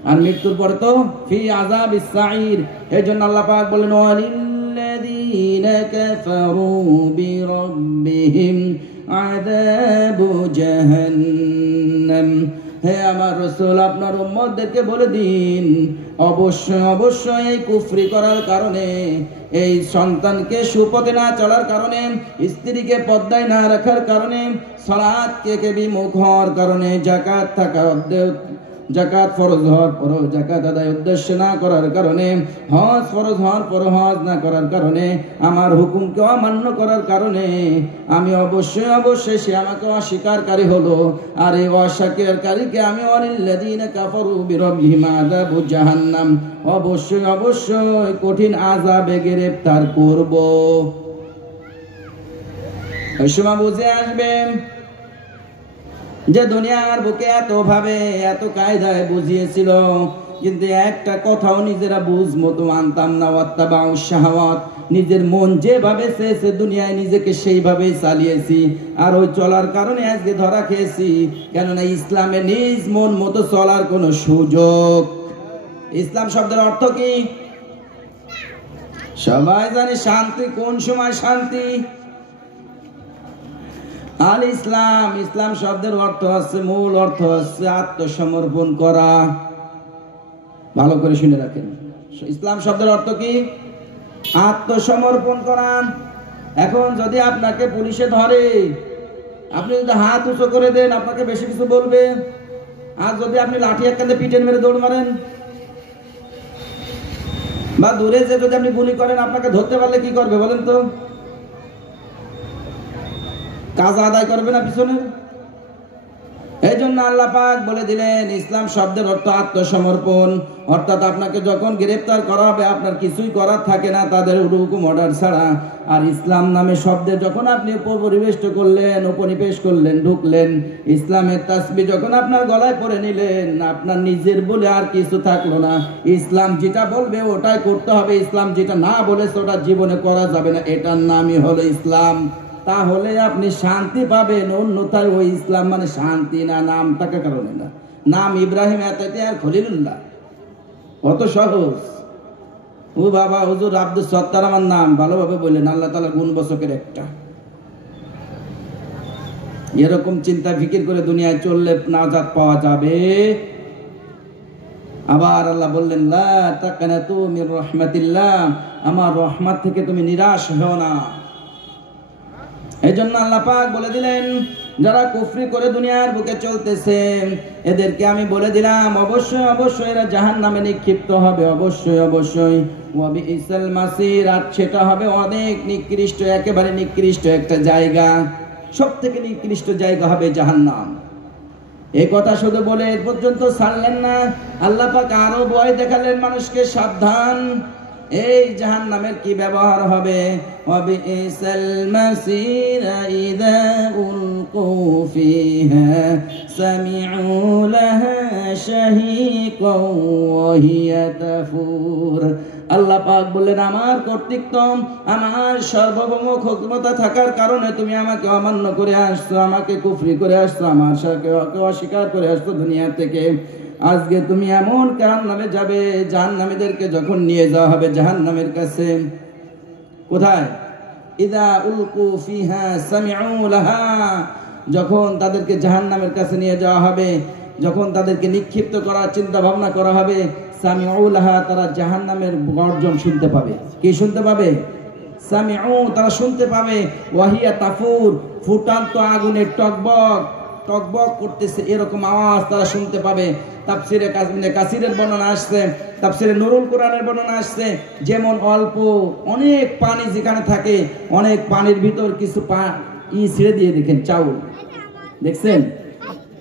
আর মৃত্যুর পরে তো ফি আযাবিস সাঈর। এই জন্য আল্লাহ পাক বলেন ওয়ালিল্লাযীনা কাফারু বিরাব্বিহিম আযাবু জাহান্নাম। হে আমার রাসূল, আপনার উম্মতদেরকে বলে দিন, অবশ্যই অবশ্যই এই কুফরি করার কারণে, এই সন্তানকে সুপথে না চলার কারণে, স্ত্রীকে পর্দায় না রাখার কারণে, সালাতকে বিমুখ হওয়ার কারণে, যাকাত জাকাত ফরজ হওয়ার পর জাকাত আদায় উদ্দেশ্য না করার কারণে, হজ ফরজ হওয়ার পর হজ না করার কারণে, আমার হুকুমকে অমান্য করার কারণে আমি অবশ্যই অবশ্যই সে আমাকে অস্বীকারী হলো। আর এই অস্বীকারীকে আমি ওয়ালিল্লাযীনা কাফারু বিরাব্বিহিম আযাবু জাহান্নাম, অবশ্যই অবশ্যই কঠিন আযাবে গ্রেফতার করব। ওই সময় বুঝে আসবে যে দুনিয়ার বুকে এত ভাবে এত কায়দায় বুঝিয়েছিল কিন্তু একটা কথাও নিজেরা বুঝ মতো মানতাম না। ওয়াত্তাবাউ শাহাওয়াত, নিজের মন যেভাবে চেয়েছে দুনিয়ায় নিজেকে সেইভাবেই চালিয়েছি, আর ওই চলার কারণে আজকে ধরা খেয়েছি। কেননা ইসলামে নিজ মন মতো চলার কোনো সুযোগ। ইসলাম শব্দের অর্থ কি সবাই জানে? শান্তি। কোন সময় শান্তি? আল ইসলাম, ইসলাম শব্দের অর্থ আছে, মূল অর্থ আছে আত্মসমর্পণ করা। ভালো করে শুনে রাখেন, ইসলাম শব্দের অর্থ কি? আত্মসমর্পণ করা। এখন যদি আপনাকে পুলিশে ধরে, আপনি যদি হাত উঁচু করে দেন আপনাকে বেশি কিছু বলবে, আর যদি আপনি লাঠি এক কাঁধে পিটেন মেরে দৌড় মারেন, বা দূরে যে যদি আপনি গুলি করেন, আপনাকে ধরতে পারলে কি করবে বলেন তো? কাজ আদায় করবে না পিছনে? এই জন্য আল্লাহ পাক বলে দিলেন ইসলাম শব্দের অর্থ আত্মসমর্পণ। অর্থাৎ আপনাকে যখন গ্রেফতার করা হবে আপনার কিছুই করার থাকে না তাদের হুকুম অর্ডার ছাড়া। আর ইসলাম নামে শব্দে যখন আপনি উপনিবেশ করলেন, ঢুকলেন, ইসলামের তাসবিহ যখন আপনার গলায় পরে নিলেন, আপনার নিজের বলে আর কিছু থাকলো না। ইসলাম যেটা বলবে ওটাই করতে হবে, ইসলাম যেটা না বলেছে ওটা জীবনে করা যাবে না। এটার নামই হলো ইসলাম। তাহলে আপনি শান্তি পাবেন। অন্যথায় ওই ইসলাম মানে শান্তি না, নাম থাকার কারণে না। নাম ইব্রাহিম আর খলিলুল্লাহ, কত সহজ। ও বাবা, হুজুর আব্দুল সত্তার আমার নাম, ভালোভাবে বললেন, আল্লাহ তাআলা গুণবাচকের একটা। এরকম চিন্তা ফিকির করে দুনিয়ায় চললে নাজাত পাওয়া যাবে। আবার আল্লাহ বললেন লা তাকনাতু মির রাহমাতিল্লাহ, আমার রহমত থেকে তুমি নিরাশ হও না। এই জন্য আল্লাহ পাক বলে দিলেন যারা কুফরি করে দুনিয়ার বুকে চলতেছে এদেরকে আমি বলে দিলাম অবশ্যই অবশ্যই এরা জাহান্নামে নিক্ষিপ্ত হবে। অবশ্যই অবশ্যই ওয়াবিইসাল মাসির, আর সেটা হবে অনেক নিকৃষ্ট, একেবারে নিকৃষ্ট একটা জায়গা। সব থেকে নিকৃষ্ট জায়গা হবে জাহান্নাম। এই কথা শুধু বলে এর পর্যন্ত ছাড়লেন না, আল্লাহ পাক আরো ভয় দেখালেন মানুষকে, সাবধান, এই জাহান্নামের কি ব্যবহার হবে। ওয়াবিইসাল মাসির ইযা উলকু ফিহা সামিউ লাহা শাহীকা ওয়া হিয়া তাফুর। আল্লাহ পাক বললেন আমার কর্তৃত্ব, আমার সার্বভৌম ক্ষমতা থাকার কারণে তুমি আমাকে অমান্য করে আসছো, আমাকে কুফরি করে আসছো, আমার সাথে অস্বীকার করে আসছো দুনিয়া থেকে। আজকে তুমি এমন জাহান্নামে যাবে, জাহান্নামীদেরকে যখন নিয়ে যাওয়া হবে জাহান্নামের কাছে, কোথায়? ইদা উলকু ফিহা সামিউ লাহা, যখন তাদেরকে জাহান্নামের কাছে নিয়ে যাওয়া হবে, যখন তাদেরকে নিক্ষিপ্ত করার চিন্তা ভাবনা করা হবে, সামিউ লাহা, তারা জাহান্নামের গর্জন শুনতে পাবে। কি শুনতে পাবে? সামিউ, তারা শুনতে পাবে। ওয়াহিয়া তাফুর, ফুটান্ত আগুনের টকবক টকবক করতেছে এরকম আওয়াজ তারা শুনতে পাবে। তাফসিরে কাসিরের বর্ণনা আসছে, তাফসিরে নুরুল কোরআনের বর্ণনা আসছে, যেমন অল্প অনেক পানি যেখানে থাকে, অনেক পানির ভিতর কিছু ছেড়ে দিয়ে দেখেন, চাউল দেখছেন?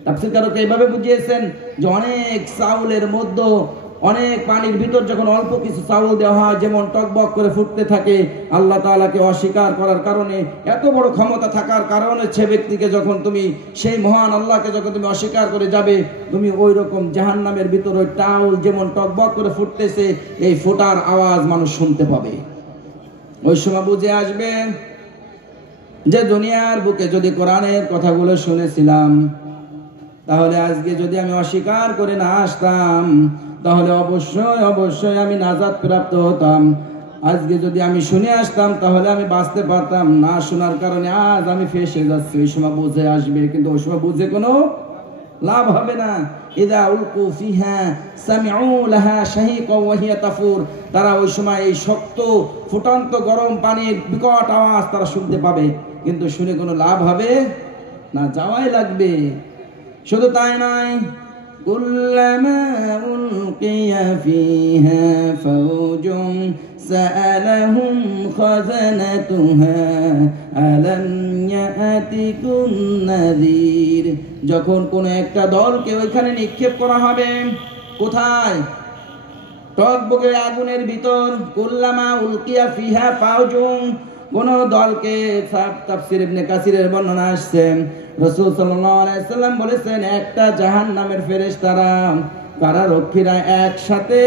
তাফসীরকারক এইভাবে বুঝিয়েছেন যে অনেক চাউলের মধ্যে, অনেক পানির ভিতর যখন অল্প কিছু চাউল দেওয়া হয় যেমন টকবক করে ফুটতে থাকে, আল্লাহ তাআলাকে অস্বীকার করার কারণে, এত বড় ক্ষমতা থাকার কারণে সে ব্যক্তিকে যখন তুমি, সেই মহান আল্লাহকে যখন তুমি অস্বীকার করে যাবে, তুমি ওই রকম জাহান্নামের ভিতর ওই চাউল যেমন টকবক করে ফুটতেছে এই ফোটার আওয়াজ মানুষ শুনতে পাবে। ওই সময় বুঝে আসবে যে দুনিয়ার বুকে যদি কোরআনের কথাগুলো শুনেছিলাম, তাহলে আজকে যদি আমি অস্বীকার করে না আসতাম তাহলে অবশ্যই অবশ্যই আমি নাজাত প্রাপ্ত হতাম। আজকে যদি আমি শুনে আসতাম তাহলে আমি বাঁচতে পারতাম, না শোনার কারণে আজ আমি ফেঁসে যাচ্ছি। ওই সময় বুঝে আসবে, কিন্তু ওই সময় বুঝে কোনো লাভ হবে না। ইদা উলকু ফিহা সামিউ লাহা শাহীকা ওয়া হিয়া তাফুর, তারা ওই সময় এই শক্ত ফুটন্ত গরম পানির বিকট আওয়াজ তারা শুনতে পাবে, কিন্তু শুনে কোনো লাভ হবে না, যাওয়াই লাগবে। শুধু তাই নয়, কুল্লামা উলকিয়া ফিহা ফাওজুন সাআলাহুম খাযানাতুহা আলাম ইয়াতিকুম নাযীর, যখন কোন একটা দলকে ওইখানে নিক্ষেপ করা হবে, কোথায়? টকবকে আগুনের ভিতর। কুল্লামা উলকিয়া ফিহা ফাওজুন, কোন দলকে, তাফসীর ইবনে কাসিরের বর্ণনা আসছে, রাসূল সাল্লাল্লাহু আলাইহি সাল্লাম বলেছেন একটা জাহান্নামের ফেরেশতারা কারারক্ষীরা একসাথে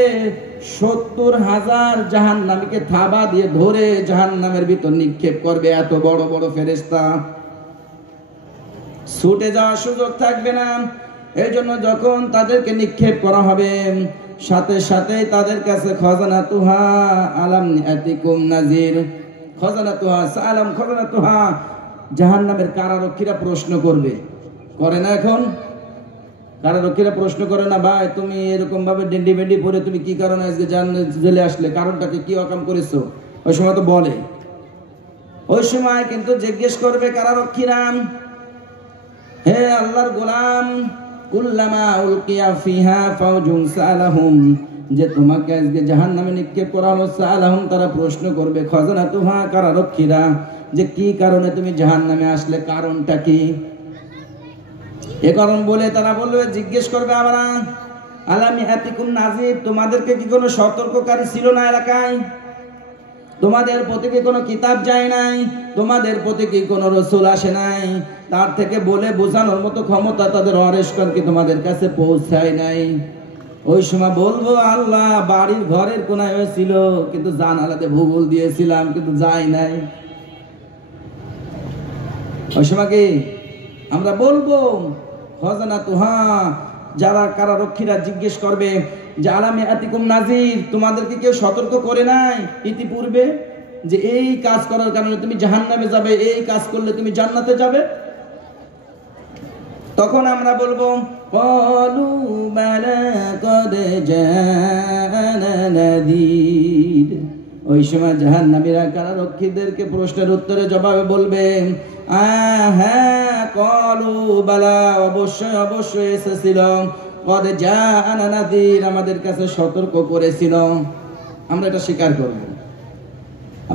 70,000 জাহান্নামীকে থাবা দিয়ে ধরে জাহান্নামের ভিতর নিক্ষেপ করবে। এত বড় বড় ফেরেশতা, ছুটে যাওয়ার সুযোগ থাকবে না। এই জন্য যখন তাদেরকে নিক্ষেপ করা হবে, সাথে সাথে তাদের কাছে খাজানাতুহা আলাম ইয়াতিকুম নাজির, খাজানাতুহা সালাম খাজানাতুহা, জাহান্নামের কারারক্ষীরা প্রশ্ন করবে, করে না? এখন কারারক্ষীরা প্রশ্ন করে না, ভাই তুমি এরকম ভাবে ডেন্ডি বেন্ডি পরে তুমি কি কারণে আজকে জেলে আসলে, কারণটাকে কি অকাম করেছো? ওই সময় তো বলে, ওই সময় কিন্তু জিজ্ঞেস করবে কারারক্ষীরা, হে আল্লাহর গোলাম, কুল্লামা উলকিয়া ফিহা ফাউজুন সালাহুম, যে তোমাকে আজকে জাহান্নামে নিক্ষেপ করা হলো, সালাহুম, তারা প্রশ্ন করবে, খাজানাতুহা, কারারক্ষীরা, যে কি কারণে তুমি জাহান্নামে আসলে, কারণটা কি? এ কারণ বলে তারা বলবে, জিজ্ঞেস করবে আমরা, আলাম ইয়াতিকুম নাজির, তোমাদেরকে কি কোনো সতর্ককারী ছিল না এলাকায়? তোমাদের প্রতি কি কোনো কিতাব যায় নাই? তোমাদের প্রতি কি কোনো রসুল আসে নাই? তার থেকে বলে বোঝানোর মতো ক্ষমতা তাদের অরেশকর কি তোমাদের কাছে পৌঁছায় নাই? ওই সময় বলবো, আল্লাহ বাড়ির ঘরের কোনায় হয়েছিল, কিন্তু জানালাতে ভূগোল দিয়েছিলাম, কিন্তু যায় নাই। ওই সময় কি আমরা বলবো, খাজানাতুহা, যারা কারারক্ষীরা জিজ্ঞেস করবে যে আলাম ইয়াতিকুম নাজির, তোমাদেরকে কেউ সতর্ক করে নাই ইতিপূর্বে যে এই কাজ করার কারণে তুমি জাহান্নামে যাবে, এই কাজ করলে তুমি জান্নাতে যাবে? তখন আমরা বলবো, ক্বালু বালা ক্বাদ জাআনা নাযীর। ওই সময় জাহান্নামীরা কারারক্ষীদেরকে প্রশ্নের উত্তরে জবাবে বলবে, হ্যাঁ, ক্বালু বালা, অবশ্যই অবশ্যই এসেছিল, ক্বাদ জাআনা নাযীর, আমাদের কাছে সতর্ক করেছিল, আমরা এটা স্বীকার করব।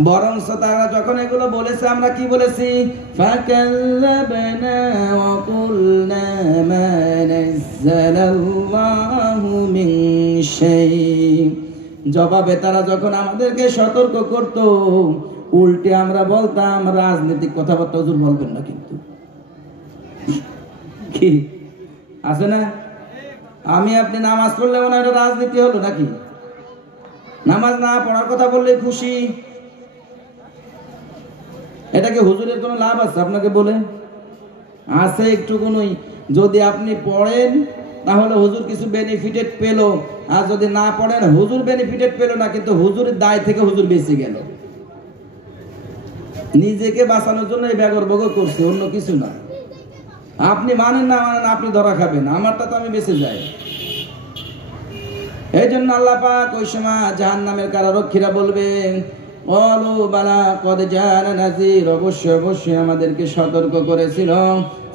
বরং তারা যখন এগুলো বলেছে, আমরা কি বলেছি? ফাকাল্লাবনা ওয়া কুলনা মা নাযালাল্লাহু মিন শাই। জবাবে তারা যখন আমাদেরকে সতর্ক করত, উল্টে আমরা বলতাম রাজনৈতিক কথাবার্তা হুজুর বলবেন না, কিন্তু কি আছে না? আমি আপনি নামাজ পড়লে মনে হয় রাজনীতি হলো নাকি? নামাজ না পড়ার কথা বললে খুশি, এটাকে হুজুরের কোনো লাভ আছে আপনাকে বলে? আছে একটুকুনই। যদি আপনি পড়েন তাহলে হুজুর কিছু বেনিফিটেড পেল, আর যদি না পড়েন হুজুর বেনিফিটেড পেল না, কিন্তু হুজুরের দায় থেকে হুজুর বেঁচে গেল। নিজেকে বাঁচানোর জন্য এই ব্যাগর বগর করছে, অন্য কিছু না। আপনি মানেন না মানেন, আপনি ধরা খাবেন, আমারটা তো আমি বেঁচে যাই। এই জন্য আল্লাহ পাক ওই সময় জাহান্নামের কারারক্ষীরা বলবে, ক্বালু বালা ক্বাদ জাআনা নাযীর, অবশ্যই অবশ্যই আমাদেরকে সতর্ক করেছিল।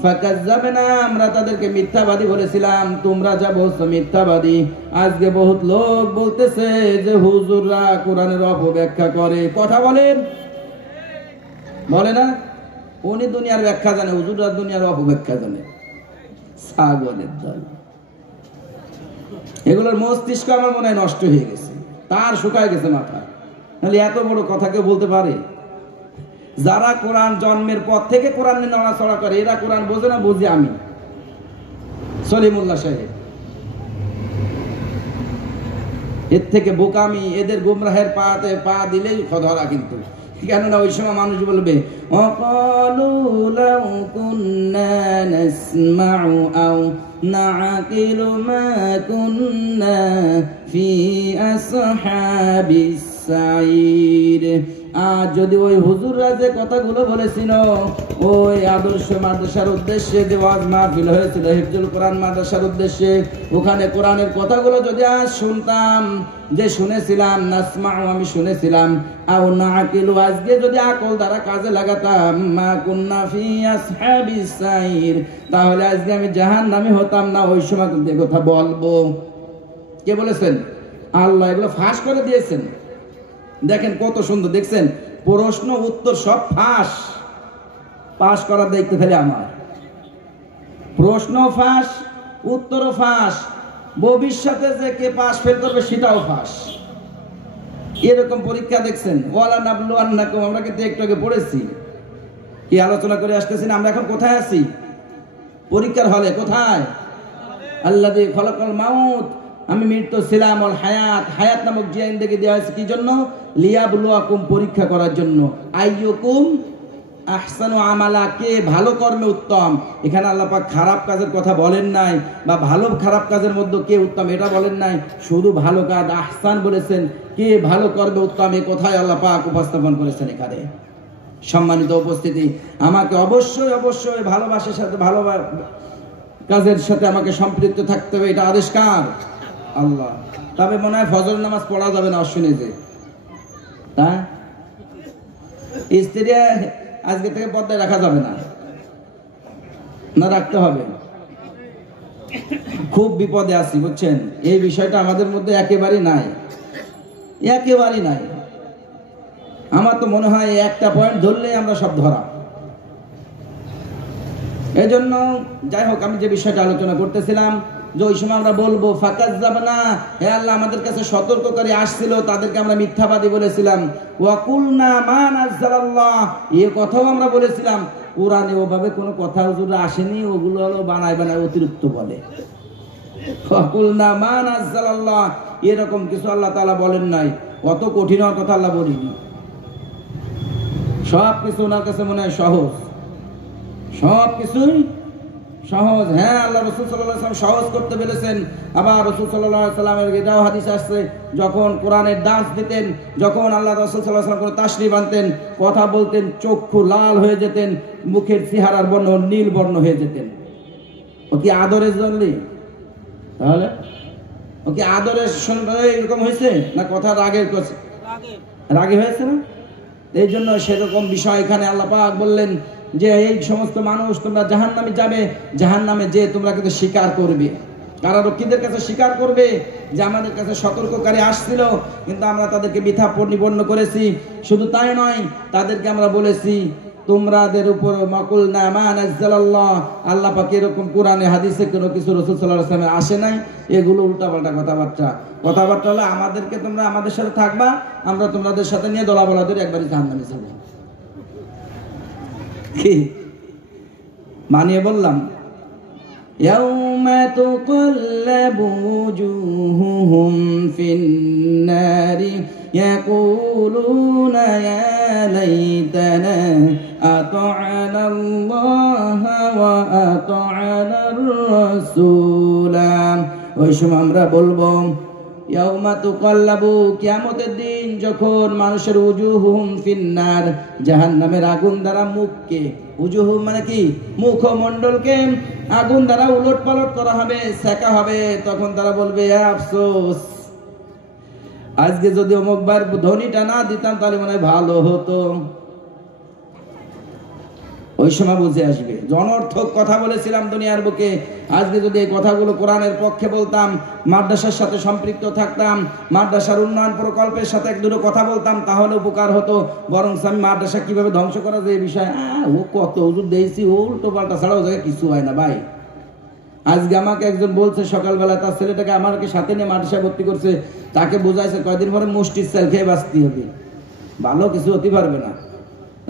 ফাকাজ্জাবনা, আমরা তাদেরকে মিথ্যাবাদী বলেছিলাম। তোমরা যা বলছো মিথ্যাবাদী। আজকে বহুত লোক বলতেছে যে হুজুররা কোরআনের অপব্যাখ্যা করে, কথা বলেন, বলে না? উনি দুনিয়ার ব্যাখ্যা জানে, হুজুররা দুনিয়ার অপব্যাখ্যা জানে। ছাগলের দল। এগুলোর মস্তিষ্ক আমার মনে হয় নষ্ট হয়ে গেছে, তার শুকায় গেছে মাথা। নাহলে এত বড় কথা কেউ বলতে পারে? যারা কোরআন জন্মের পর থেকে কোরআন নিয়ে নড়াচড়া করে, এরা কোরআন বোঝে না? বুঝি আমি, সলিমুল্লাহ সাহেব। এর থেকে বোকামি, এদের গুমরাহের পাতে পা দিলেই ধরা। কিন্তু কেননা ওই সময় মানুষ বলবে, ওয়াকালু লাউ কুন্না নাসমাউ আও নাআকিলু মা কুন্না ফি আসহাবিস সাইর। আর যদি ওই হুজুররা যে কথাগুলো বলেছিল, ওই আদর্শ মাদ্রাসার উদ্দেশ্যে যে ওয়াজ মাহফিল হয়েছিল হিফজুল কোরআন মাদ্রাসার উদ্দেশ্যে, ওখানে কোরআনের কথাগুলো যদি আজ শুনতাম, যে শুনেছিলাম, নাসমাউ, আমি শুনেছিলাম, আও নাআকিলু, আজকে যদি আকল দ্বারা কাজে লাগাতাম, মা কুন্না ফি আসহাবিস সাইর, তাহলে আজকে আমি জাহান্নামী হতাম না। ওই সময় কিন্তু এই কথা বলবো। কে বলেছেন? আল্লাহ এগুলো ফাঁস করে দিয়েছেন। দেখেন কত সুন্দর, দেখছেন প্রশ্ন উত্তর সব ফাঁস। পাস করার দায়িত্ব খালি আমার। প্রশ্ন ফাঁস, উত্তরও ফাঁস, ভবিষ্যতে যে কে পাস ফেল করবে সেটাও ফাঁস। এরকম পরীক্ষা দেখছেন, ওয়ালা নাবলুয়ান্নাকুম, আমরা কিন্তু একটু আগে পড়েছি, কি আলোচনা করে আসতেছি না? আমরা এখন কোথায় আছি? পরীক্ষার হলে। কোথায়? আল্লাযী খালাকাল মাউত আমি মৃত্যু ছিলাম, ওল হায়াত, হায়াত নামক জিন্দেগি দেওয়া হয়েছে কি জন্য? লিয়াবলুয়াকুম, পরীক্ষা করার জন্য। আইয়ুকুম আহসানু আমালা, কে ভালো কর্মে উত্তম। এখানে আল্লাহ পাক খারাপ কাজের কথা বলেন নাই, বা ভালো খারাপ কাজের মধ্যে কে উত্তম এটা বলেন নাই, শুধু ভালো কাজ আহসান বলেছেন। কে ভালো কর্মে উত্তম এ কথাই আল্লাহ পাক উপস্থাপন করেছেন এখানে। সম্মানিত উপস্থিতি, আমাকে অবশ্যই অবশ্যই ভালোবাসার সাথে ভালো কাজের সাথে আমাকে সম্পৃক্ত থাকতে হবে, এটা আদেশ কার? আল্লাহ। তবে মনে হয় ফজর নামাজ পড়া যাবে না অশ্বিনে যে, হ্যাঁ স্ত্রী আজকে থেকে পর্দায় রাখা যাবে না, না রাখতে হবে? খুব বিপদে আছি বুঝছেন, এই বিষয়টা আমাদের মধ্যে একেবারেই নাই, একেবারেই নাই। আমার তো মনে হয় একটা পয়েন্ট ধরলেই আমরা সব ধরা। এই জন্য যাই হোক, আমি যে বিষয়টা আলোচনা করতেছিলাম যে ওই সময় আমরা বলবো ফাকাজ্জাবনা, হে আল্লাহ আমাদের কাছে সতর্ককারী আসছিল, তাদেরকে আমরা মিথ্যাবাদী বলেছিলাম। ওয়াকুলনা মা নাযালাল্লাহ, এই কথাও আমরা বলেছিলাম। কোরআনে ওভাবে কোনো কথা হুজুর আসেনি, ওগুলো হলো বানায় বানায় অতিরিক্ত বলে। ওয়াকুলনা মা নাযালাল্লাহ, এরকম কিছু আল্লাহ তাআলা বলেন নাই। কত কঠিন কথা আল্লাহ বলিনি, সব কিছু ওনার কাছে মনে হয় সহজ, সব কিছুই সহজ। হ্যাঁ, আল্লাহ রাসূল সাল্লাল্লাহু আলাইহি ওয়াসাল্লাম সহজ করতে বলেছেন। আবার রাসূল সাল্লাল্লাহু আলাইহি ওয়াসাল্লামের এটাও হাদিস আসছে, যখন কোরআনের দাস দিতেন, যখন আল্লাহ রাসূল সাল্লাল্লাহু আলাইহি ওয়াসাল্লাম করে তাশরিফ আনতেন, কথা বলতেন, চক্ষু লাল হয়ে যেতেন, মুখের চেহারার বর্ণ নীল বর্ণ হয়ে যেতেন। ও কি আদরের জন্য? তাহলে ও কি আদরের এরকম হয়েছে, না কথা রাগের কাছে রাগে হয়েছে? না, এই জন্য সেরকম বিষয় এখানে আল্লাহ পাক বললেন যে এই সমস্ত মানুষ তোমরা জাহান্নামে যাবে, জাহান্নামে যে তোমরা কিন্তু স্বীকার করবে। কারারক্ষীদের কাছে স্বীকার করবে যে আমাদের কাছে সতর্ককারী আসছিল, কিন্তু আমরা তাদেরকে মিথ্যা পরিপূর্ণ করেছি। শুধু তাই নয়, তাদেরকে আমরা বলেছি তোমাদের উপর মাকুলনা মা নাযালাল্লাহ, আল্লাহ পাক এরকম কোরআনে হাদিসে কোনো কিছু রাসূল সাল্লাল্লাহু আলাইহি ওয়াসাল্লাম আসে নাই। এগুলো উল্টাপাল্টা কথাবার্তা হলো আমাদেরকে তোমরা আমাদের সাথে থাকবা, আমরা তোমাদের সাথে নিয়ে দলাবলা ধরে একবারই জাহান্নামে যাব। কি মানিয়ে বললাম? ইয়াউমা তুকাল্লাবু ওজুহুহুম ফিন-নারি ইয়াকুলুনা ইয়া লাইতানা আতা'না আল্লাহা ওয়া আতা'না আর-রাসূলা। ওই সময় আমরা বলবো ইয়াউমা তুকাল্লাবু, কিয়ামতের দিন যখন মানুষের উজুহুম ফিন্নার, জাহান্নামের আগুন দ্বারা মুখকে, উজুহুম মানে কি মুখমণ্ডলকে আগুন দ্বারা উলটপালট করা হবে, সেকা হবে। তখন তারা বলবে আফসোস, আজকে যদি অমুকবার ধ্বনিটা না দিতাম তাহলে মনে হয় ভালো হতো। ওই সময় বুঝে আসবে অনর্থক কথা বলেছিলাম দুনিয়ার বুকে। আজকে যদি এই কথাগুলো কোরআনের পক্ষে বলতাম, মাদ্রাসার সাথে সম্পৃক্ত থাকতাম, মাদ্রাসার উন্নয়ন প্রকল্পের সাথে এক দুটো কথা বলতাম, তাহলে উপকার হতো। বরং আমি মাদ্রাসা কিভাবে ধ্বংস করা যায় এই বিষয়ে ও কত হুজুর দেখছি, ও উল্টো পাল্টা ছাড়া ও জায়গায় কিছু হয় না ভাই। আজকে আমাকে একজন বলছে সকালবেলা তার ছেলেটাকে আমাকে সাথে নিয়ে মাদ্রাসায় ভর্তি করছে, তাকে বোঝাইছে কয়দিন পরে মুষ্টির চাল খেয়ে বাঁচতে হবে, ভালো কিছু হতে পারবে না।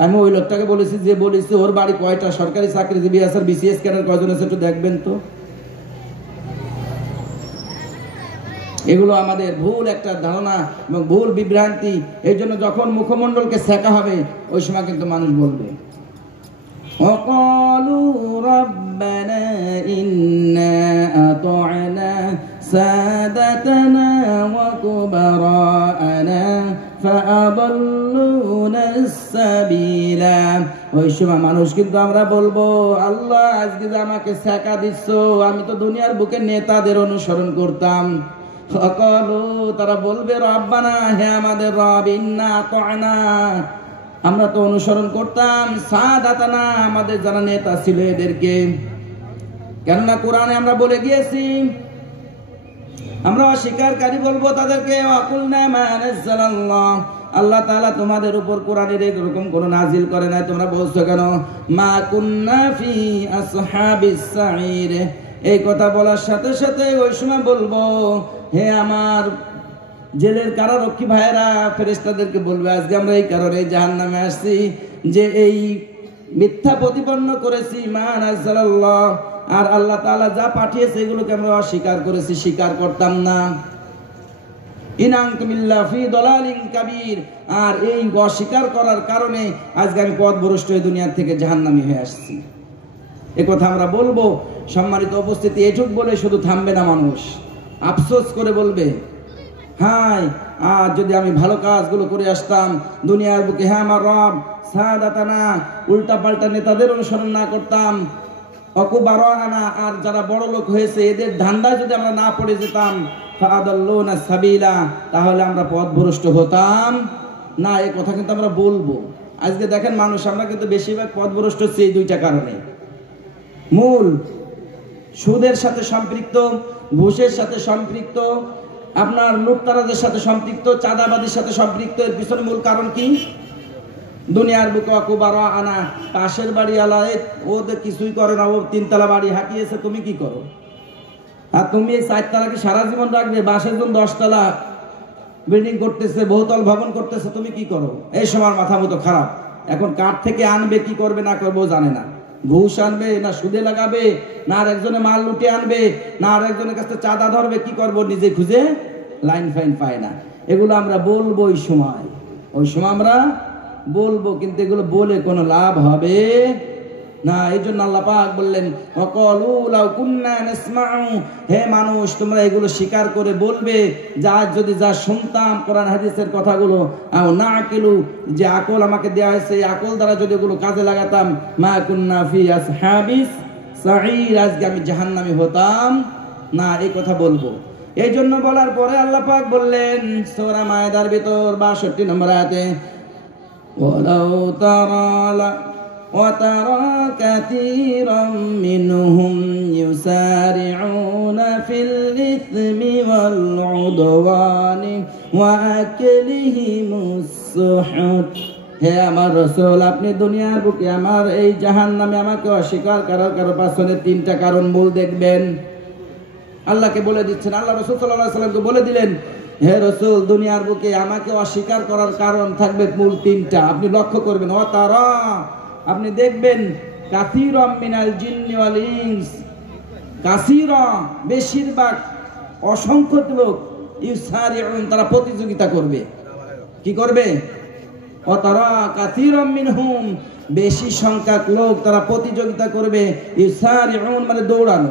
আমি ওই লোকটাকে বলেছি যে বলেছি ওর বাড়ি কয়টা সরকারি চাকরিজীবী আছে, বিসিএস ক্যাডার কয়জন আছে একটু দেখবেন তো। এগুলো আমাদের ভুল একটা ধারণা এবং ভুল বিভ্রান্তি। এই জন্য যখন মুখমণ্ডলকে শেখা হবে ওই সময় কিন্তু মানুষ বলবে وقالوا ربنا إنا أطعنا سادتنا وكبراءنا فأضلونا السبيل। ওই সময় মানুষ কিন্তু আমরা বলবো আল্লাহ আজকে যে আমাকে শেখা দিচ্ছ, আমি তো দুনিয়ার বুকে নেতাদের অনুসরণ করতাম। তারা বলবে রব্বানা, হে আমাদের রব, ইন্না আতা'না, আমরা তো অনুসরণ করতাম সাদাতানা, আমাদের যারা নেতা ছিল এদেরকে। কেননা কোরআনে আমরা বলে গিয়েছি আমরা অস্বীকারী বলবো তাদেরকে ওয়াকুলনা মা নাযালাল্লাহ, আল্লাহ তাআলা তোমাদের উপর কোরআনের এরকম কোন নাজিল করে না, তোমরা বলছো কেন মা কুন্না ফি আসহাবিস সাঈর। এই কথা বলার সাথে সাথে ওই সময় বলবো হে আমার জেলের কারারক্ষী ভাইয়েরা, ফেরেশতাদেরকে বলবে আজকে আমরা এই কারণে জাহান্নামে আসছি যে এই মিথ্যা প্রতিপন্ন করেছি মা নাযালাল্লাহ, আর আল্লাহ তাআলা যা পাঠিয়েছে এগুলোকে আমরা অস্বীকার করেছি, স্বীকার করতাম না। ইনানতুমিল্লাহ ফি দালালিন কাবীর। আর এই অস্বীকার করার কারণে আজকে আমি পথভ্রষ্ট হয়ে দুনিয়া থেকে জাহান্নামী হয়ে আসছি। এ কথা আমরা বলবো। সম্মানিত উপস্থিতি, এটুক বলে শুধু থামবে না মানুষ, আফসোস করে বলবে, হায় আর যদি আমি ভালো কাজগুলো করে আসতাম দুনিয়ার বুকে, হ্যাঁ আমার রব সাদাতানা, উল্টা পাল্টা নেতাদের অনুসরণ না করতাম, অকুবারানা, আর যারা বড় লোক হয়েছে এদের ধান্দায় যদি আমরা না পড়ে যেতাম, ফাআদাল্লুনা সাবিলা, তাহলে আমরা পথভ্রষ্ট হতাম না। এই কথা কিন্তু আমরা বলবো। আজকে দেখেন মানুষ, আমরা কিন্তু বেশিরভাগ পথভ্রষ্ট হচ্ছি এই দুইটা কারণে। মূল সুদের সাথে সম্পৃক্ত, ঘুষের সাথে সম্পৃক্ত, আপনার লুটতারাজের সাথে সম্পৃক্ত, চাঁদাবাদীর সাথে সম্পৃক্ত। এর পিছনে মূল কারণ কি? দুনিয়ার বুকে অকুবারা আনা, পাশের বাড়ি আলায় ওদের কিছুই করে না, ও 3 তলা বাড়ি হাঁকিয়েছে, তুমি কি করো? আর তুমি এই 4 তলা কি সারা জীবন রাখবে? বাসের জন্য 10 তলা বিল্ডিং করতেছে, বহুতল ভবন করতেছে, তুমি কি করো? এই সময় মাথা মতো খারাপ। এখন কার থেকে আনবে, কি করবে না করবো জানে না। ঘুষ আনবে না সুদে লাগাবে, না আর একজনে মাল লুটে আনবে, না আর একজনের কাছে চাঁদা ধরবে, কি করবো? নিজে খুঁজে লাইন ফাইন পায় না। এগুলো আমরা বলবো ওই সময় আমরা বলবো, কিন্তু এগুলো বলে কোনো লাভ হবে না। এই জন্য আল্লাহ পাক বললেন, ওয়াকালু লাউ কুন্না নাসমাউ, হে মানুষ তোমরা এগুলো স্বীকার করে বলবে যে আজ যদি যা শুনতাম কোরআন হাদিসের কথাগুলো, আও নাকিলু, যে আকল আমাকে দেয়া হয়েছে, এই আকল দ্বারা যদি এগুলো কাজে লাগাতাম, মা কুন্না ফি আসহাবিস সাঈর, আজকে আমি জাহান্নামী হতাম না। এই কথা বলবো। এই জন্য বলার পরে আল্লাহ পাক বললেন সূরা মায়েদার ভিতর 62 নম্বর আয়াতে, ওয়ালাউ তারা وترى كثيرا منهم يسارعون في الإثم والعدوان وأكلهم السحت। হে আমার রাসূল, আপনি দুনিয়ার বুকে আমার এই জাহান্নামে আমাকে অস্বীকার করার পাছনে 3টা কারণ মূল দেখবেন। আল্লাহকে বলে দিচ্ছেন, আল্লাহ রাসূল সাল্লাল্লাহু আলাইহি ওয়াসাল্লামকে বলে দিলেন, হে রাসূল দুনিয়ার বুকে আমাকে অস্বীকার করার কারণ থাকবে মূল 3টা, আপনি লক্ষ্য করবেন। ও তারা, আপনি দেখবেন, কাসীরাম মিনাল জিন্নি ওয়াল ইনস, কাসীরা বেশিরভাগ, অসংখ্য লোক, ইউসারিউন তারা প্রতিযোগিতা করবে। কি করবে? ও তারা কাসীরাম মিনহুম, বেশি সংখ্যক লোক তারা প্রতিযোগিতা করবে। ইউসারিউন মানে দৌড়ানো,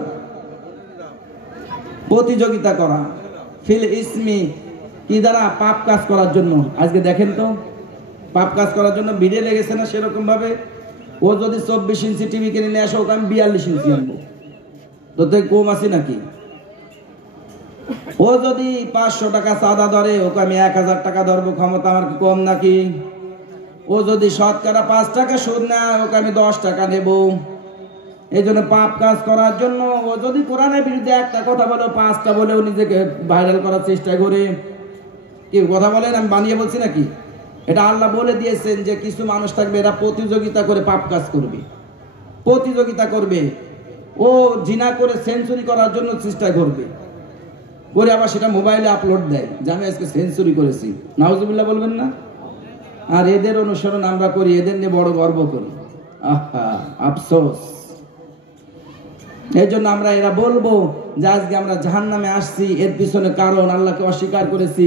প্রতিযোগিতা করা। ফিল ইসমি, কি দ্বারা? পাপ কাজ করার জন্য। আজকে দেখেন তো, পাপ কাজ করার জন্য ভিড়ে লেগেছে না? সেরকম ভাবে ও যদি 24 ইঞ্চি টিভি কিনে নিয়ে আসে, ওকে আমি 42 ইঞ্চি আনবো, তো কম আছি নাকি? ও যদি 500 টাকা চাঁদা ধরে, ওকে আমি 1000 টাকা ধরবো, ক্ষমতা আমার কি কম নাকি? ও যদি শতকরা 5 টাকা সুদ নেয়, ওকে আমি 10 টাকা নেব। এই জন্য পাপ কাজ করার জন্য ও যদি কোরআনের বিরুদ্ধে একটা কথা বলে, 5টা বলেও নিজেকে ভাইরাল করার চেষ্টা করে। কি কথা বলেন? আমি বানিয়ে বলছি নাকি? এটা আল্লাহ বলে দিয়েছেন যে কিছু মানুষ থাকবে, এরা প্রতিযোগিতা করে পাপ কাজ করবে, প্রতিযোগিতা করবে। ও জিনা করে সেঞ্চুরি করার জন্য চেষ্টা করবে, করে আবার সেটা মোবাইলে আপলোড দেয় যে আমি আজকে সেঞ্চুরি করেছি। নাউজুবিল্লাহ বলবেন না? আর এদের অনুসরণ আমরা করি, এদের নিয়ে বড় গর্ব করি। আহা, আফসোস। এই জন্য আমরা এরা বলবো যে আজকে আমরা জাহান্নামে আসছি, এর পিছনে কারণ আল্লাহকে অস্বীকার করেছি।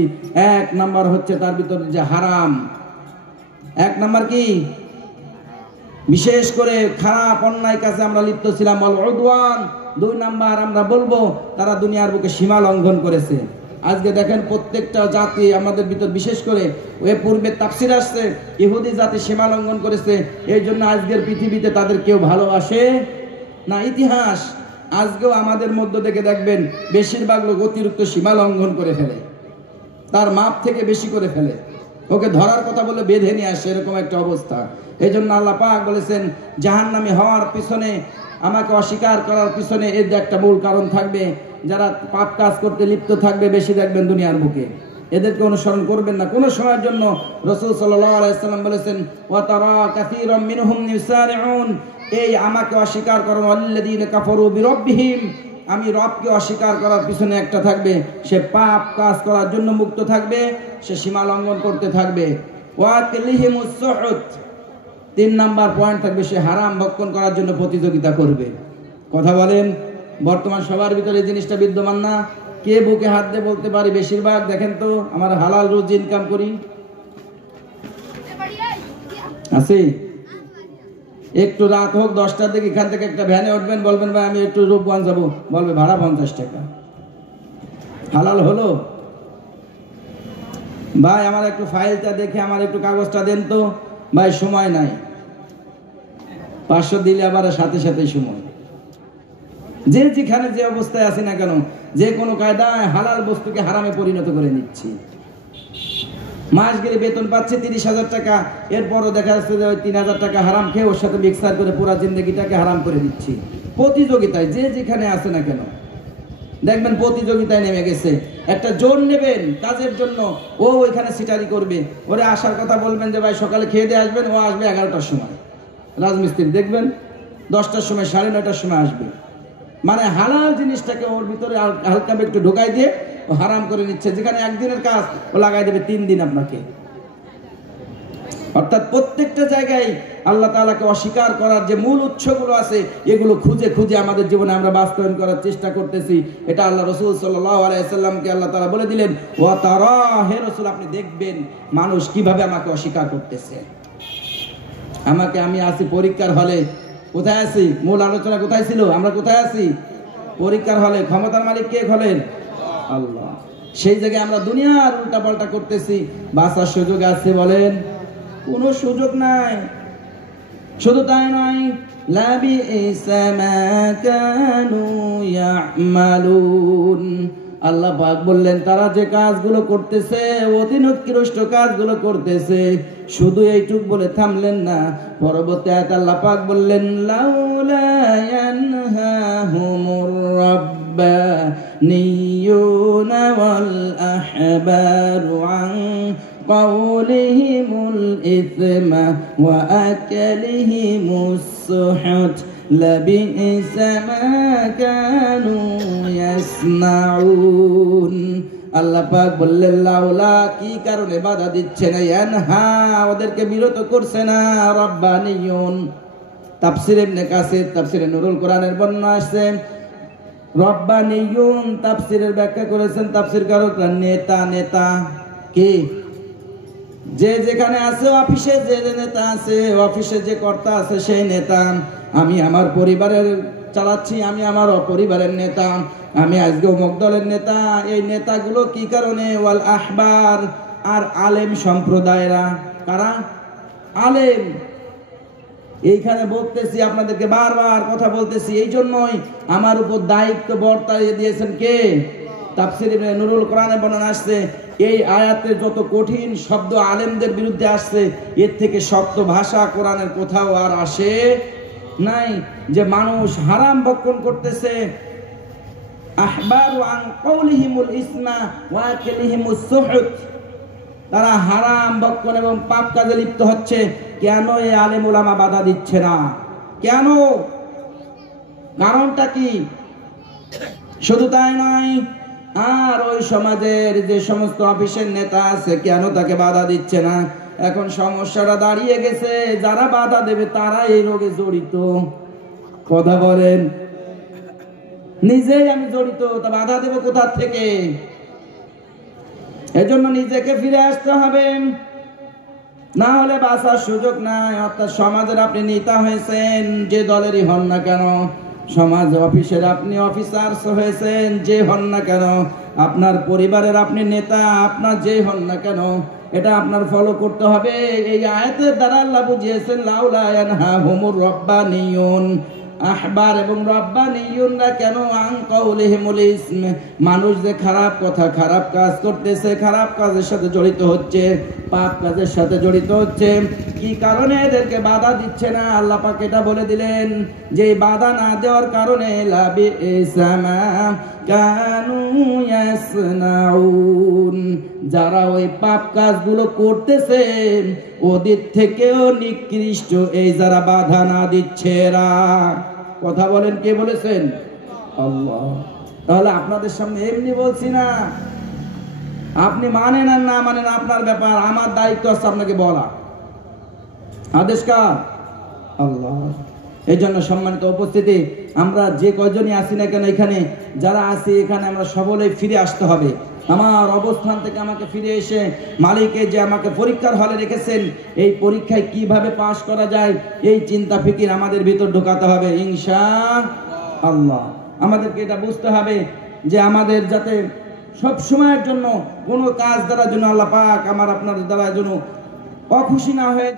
1 নাম্বার হচ্ছে তার ভিতরে যে হারাম। 1 নাম্বার কি? বিশেষ করে খারাপ অন্যায় কাজে আমরা লিপ্ত ছিলাম, বল উদওয়ান। 2 নাম্বার আমরা বলবো তারা দুনিয়ার বুকে সীমা লঙ্ঘন করেছে। আজকে দেখেন প্রত্যেকটা জাতি আমাদের ভিতর, বিশেষ করে ওই পূর্বে তাফসীর আসছে, ইহুদি জাতি সীমা লঙ্ঘন করেছে। এই জন্য আজকের পৃথিবীতে তাদের কেউ ভালোবাসে না। ইতিহাস আজকেও আমাদের মধ্য থেকে দেখবেন বেশিরভাগ লোক অতিরিক্ত সীমা লঙ্ঘন করে ফেলে, তার মাপ থেকে বেশি করে ফেলে, ওকে ধরার কথা বলে বেঁধে নিয়ে আসে, এরকম একটা অবস্থা। এই জন্য আল্লাহ পাক বলেছেন জাহান্নামী হওয়ার পিছনে, আমাকে অস্বীকার করার পিছনে এর একটা মূল কারণ থাকবে। যারা পাপ কাজ করতে লিপ্ত থাকবে বেশি দেখবেন দুনিয়ার বুকে, এদেরকে অনুসরণ করবেন না কোনো সময়ের জন্য। রাসূল সাল্লাল্লাহু আলাইহি ওয়াসাল্লাম বলেছেন, ওয়া তারা কাসীরাম মিনহুম ইউসারিউন, এই আমাকে অস্বীকার করো, আল্লাযীনা কাফারু বিরাব্বিহিম, আমি রবকে অস্বীকার করার পিছনে একটা থাকবে, সে পাপ কাজ করার জন্য মুক্ত থাকবে, সে সীমা লঙ্ঘন করতে থাকবে। ওয়া আকলিহিমুস সুহুত, 3 নাম্বার পয়েন্ট থাকবে, সে হারাম ভক্ষণ করার জন্য প্রতিযোগিতা করবে। কথা বলেন, বর্তমান সবার ভিতরে এই জিনিসটা বিদ্যমান না? কে বুকে হাত দিয়ে বলতে পারি বেশিরভাগ দেখেন তো আমার হালাল রোজ ইনকাম করি? আছে? একটু রাত হোক 10টার দিকে এখান থেকে একটা ভ্যানে উঠবেন, বলবেন ভাই আমি একটু রূপগঞ্জ যাবো, বলবে ভাড়া 50 টাকা। হালাল হলো? ভাই আমার একটু ফাইলটা দেখে আমার একটু কাগজটা দেন তো, ভাই সময় নাই। 500 দিলে আবার সাথে সাথে সময়। যে যেখানে যে অবস্থায় আছি না কেন, যে কোনো কায়দায় হালাল বস্তুকে হারামে পরিণত করে নিচ্ছি। মাস গেলে বেতন পাচ্ছে 30,000 টাকা, এরপরও দেখা যাচ্ছে যে ওই 3,000 টাকা হারাম খেয়ে ওর সাথে মিক্সার করে পুরো জিন্দগিটাকে হারাম করে দিচ্ছি। প্রতিযোগিতায় যে যেখানে আছে না কেন দেখবেন প্রতিযোগিতায় নেমে গেছে। একটা জোর নেবেন কাজের জন্য, ও ওইখানে সিটারি করবে, ওরে আসার কথা বলবেন যে ভাই সকালে খেয়ে দিয়ে আসবেন, ও আসবে 11টার সময়। রাজমিস্ত্রি দেখবেন 10টার সময় 9:30টার সময় আসবে। মানে হালাল জিনিসটাকে ওর ভিতরে হালকা একটু ঢোকাই দিয়ে ও হারাম করে নিচ্ছে। যেখানে একদিনের কাজ ও লাগাই দেবে 3 দিন আপনাকে। অর্থাৎ প্রত্যেকটা জায়গায় আল্লাহ তাআলাকে অস্বীকার করার যে মূল উৎসগুলো আছে এগুলো খুঁজে খুঁজে আমাদের জীবনে আমরা বাস্তবায়ন করার চেষ্টা করতেছি। এটা আল্লাহ রাসূল সাল্লাল্লাহু আলাইহি ওয়াসাল্লামকে আল্লাহ তাআলা বলে দিলেন, ওয়া তারা, হে রাসূল আপনি দেখবেন মানুষ কিভাবে আমাকে অস্বীকার করতেছে। আমি আছি পরীক্ষার হলে। কোথায় আছি? মূল আলোচনা কোথায় ছিল? আমরা কোথায় আছি? পরীক্ষার হলে। ক্ষমতার মালিক কে হলেন? আল্লাহ। সেই জায়গায় আমরা দুনিয়ার উল্টা পাল্টা করতেছি। বাঁচার সুযোগ আছে বলেন? কোনো সুযোগ নাই। শুধু তাই নয়, লাবিইসা মা কানু ইয়ামালুন, আল্লাহ পাক বললেন তারা যে কাজগুলো করতেছে অতি নিকৃষ্ট কাজগুলো করতেছে। শুধু এইটুক বলে থামলেন না, পরবর্তী আয়াতে আল্লাহ পাক বললেন লাউলা ইয়ানহাহুমুর রাব্বানিয়ুনা ওয়াল আহবারু আন কাউলিহিমুল ইসমা ওয়া আকালিহিমুস সুহত লাবিইসা মা কানু ইয়াসনাউন। আল্লাহ পাক বললেন লাউলা, কি কারণে বাধা দিচ্ছে না, ইয়ানহা ওদেরকে বিরত করছে না, রাব্বানিয়ুন। তাফসীর ইবনে কাসির, তাফসীরে নুরুল কোরআনের বর্ণনা আসছে রাব্বানিয়ুন তাফসীরের ব্যাখ্যা করেছেন তাফসীরকারকরা নেতা। নেতা কি? যে যেখানে আছে, অফিসে যে নেতা আছে, অফিসে যে কর্তা আছে সেই নেতা। আমি আমার পরিবারের চালাচ্ছি, আমি আমার পরিবারের নেতা, আমি আজকে অমুক দলের নেতা। এই নেতাগুলো কি কারণে? ওয়াল আহবার, আর আলেম সম্প্রদায়রা। কারা? আলেম। এইখানে বলতেছি আপনাদেরকে, বারবার কথা বলতেছি, এই জন্যই আমার উপর দায়িত্ব বর্তাইয়ে দিয়েছেন কে? তাফসীর ইবনে নুরুল কোরআনে বর্ণনা আসছে এই আয়াতে যত কঠিন শব্দ আলেমদের বিরুদ্ধে আসছে, এর থেকে শক্ত ভাষা কোরআনের কোথাও আর আসে নাই। যে মানুষ হারাম ভক্ষণ করতেছে, আহবারু আন কাউলিহিমুল ইসমা ওয়া আকালিহিমুস সুহত, তারা হারাম ভক্ষণ এবং পাপ কাজে লিপ্ত হচ্ছে। কেন এই আলেম ওলামা বাধা দিচ্ছে না? কেন? কারণটা কি? শুধু তাই নয়, আর ওই সমাজের যে সমস্ত অফিসের নেতা আছে কেন তাকে বাধা দিচ্ছে না? এখন সমস্যাটা দাঁড়িয়ে গেছে, যারা বাধা দেবে তারা এই রোগে জড়িত। কথা বলেন? নিজেই আমি জড়িত, তা বাধা দেব কোথা থেকে? এজন্য নিজেকে ফিরে আসতে হবে, না হলে বাঁচার সুযোগ নাই। অর্থাৎ সমাজের আপনি নেতা হয়েছেন যে দলেরই হন না কেন, সমাজ অফিসের আপনি অফিসার হয়েছেন যে হন না কেন, আপনার পরিবারের আপনি নেতা আপনার যে হন না কেন, এটা আপনার ফলো করতে হবে। এই আয়াতের দ্বারা আল্লাহ বুঝিয়েছেন লাউলা ইয়ানহাহুমুর রাব্বানিয়ুন, আহবার এবং রাব্বানিয়ুনরা কেন? আন কাউলিহিমুল ইসম, মানুষ যে খারাপ কথা খারাপ কাজ করতেছে, খারাপ কাজের সাথে জড়িত হচ্ছে, পাপ কাজের সাথে জড়িত হচ্ছে, কি কারণে এদেরকে বাধা দিচ্ছে না? আল্লাহ পাক এটা বলে দিলেন যে বাধা না দেওয়ার কারণে লাবিইসা মা কানু ইয়াসনাউন, যারা ওই পাপ কাজগুলো করতেছে ওদের থেকেও নিকৃষ্ট এই যারা বাধা না দিচ্ছে এরা। কথা বলেন, কে বলেছেন? আল্লাহ। তাহলে আপনাদের সামনে এমনি বলছি না, আপনি মানেন আর না মানেন আপনার ব্যাপার, আমার দায়িত্ব আছে আপনাকে বলা। আদেশ কার? আল্লাহ। এই জন্য সম্মানিত উপস্থিতি, আমরা যে কয়জনই আসি না কেন, এখানে যারা আছি এখানে আমরা সকলেই ফিরে আসতে হবে। আমার অবস্থান থেকে আমাকে ফিরে এসে মালিকে যে আমাকে পরীক্ষার হলে রেখেছেন, এই পরীক্ষায় কিভাবে পাশ করা যায় এই চিন্তা ফিকির আমাদের ভিতর ঢোকাতে হবে ইনশাআল্লাহ। আমাদেরকে এটা বুঝতে হবে যে আমাদের যাতে সব সময়ের জন্য কোনো কাজ দ্বারা যেন আল্লাহ পাক আমার আপনার দ্বারা যেন অখুশি না হয়ে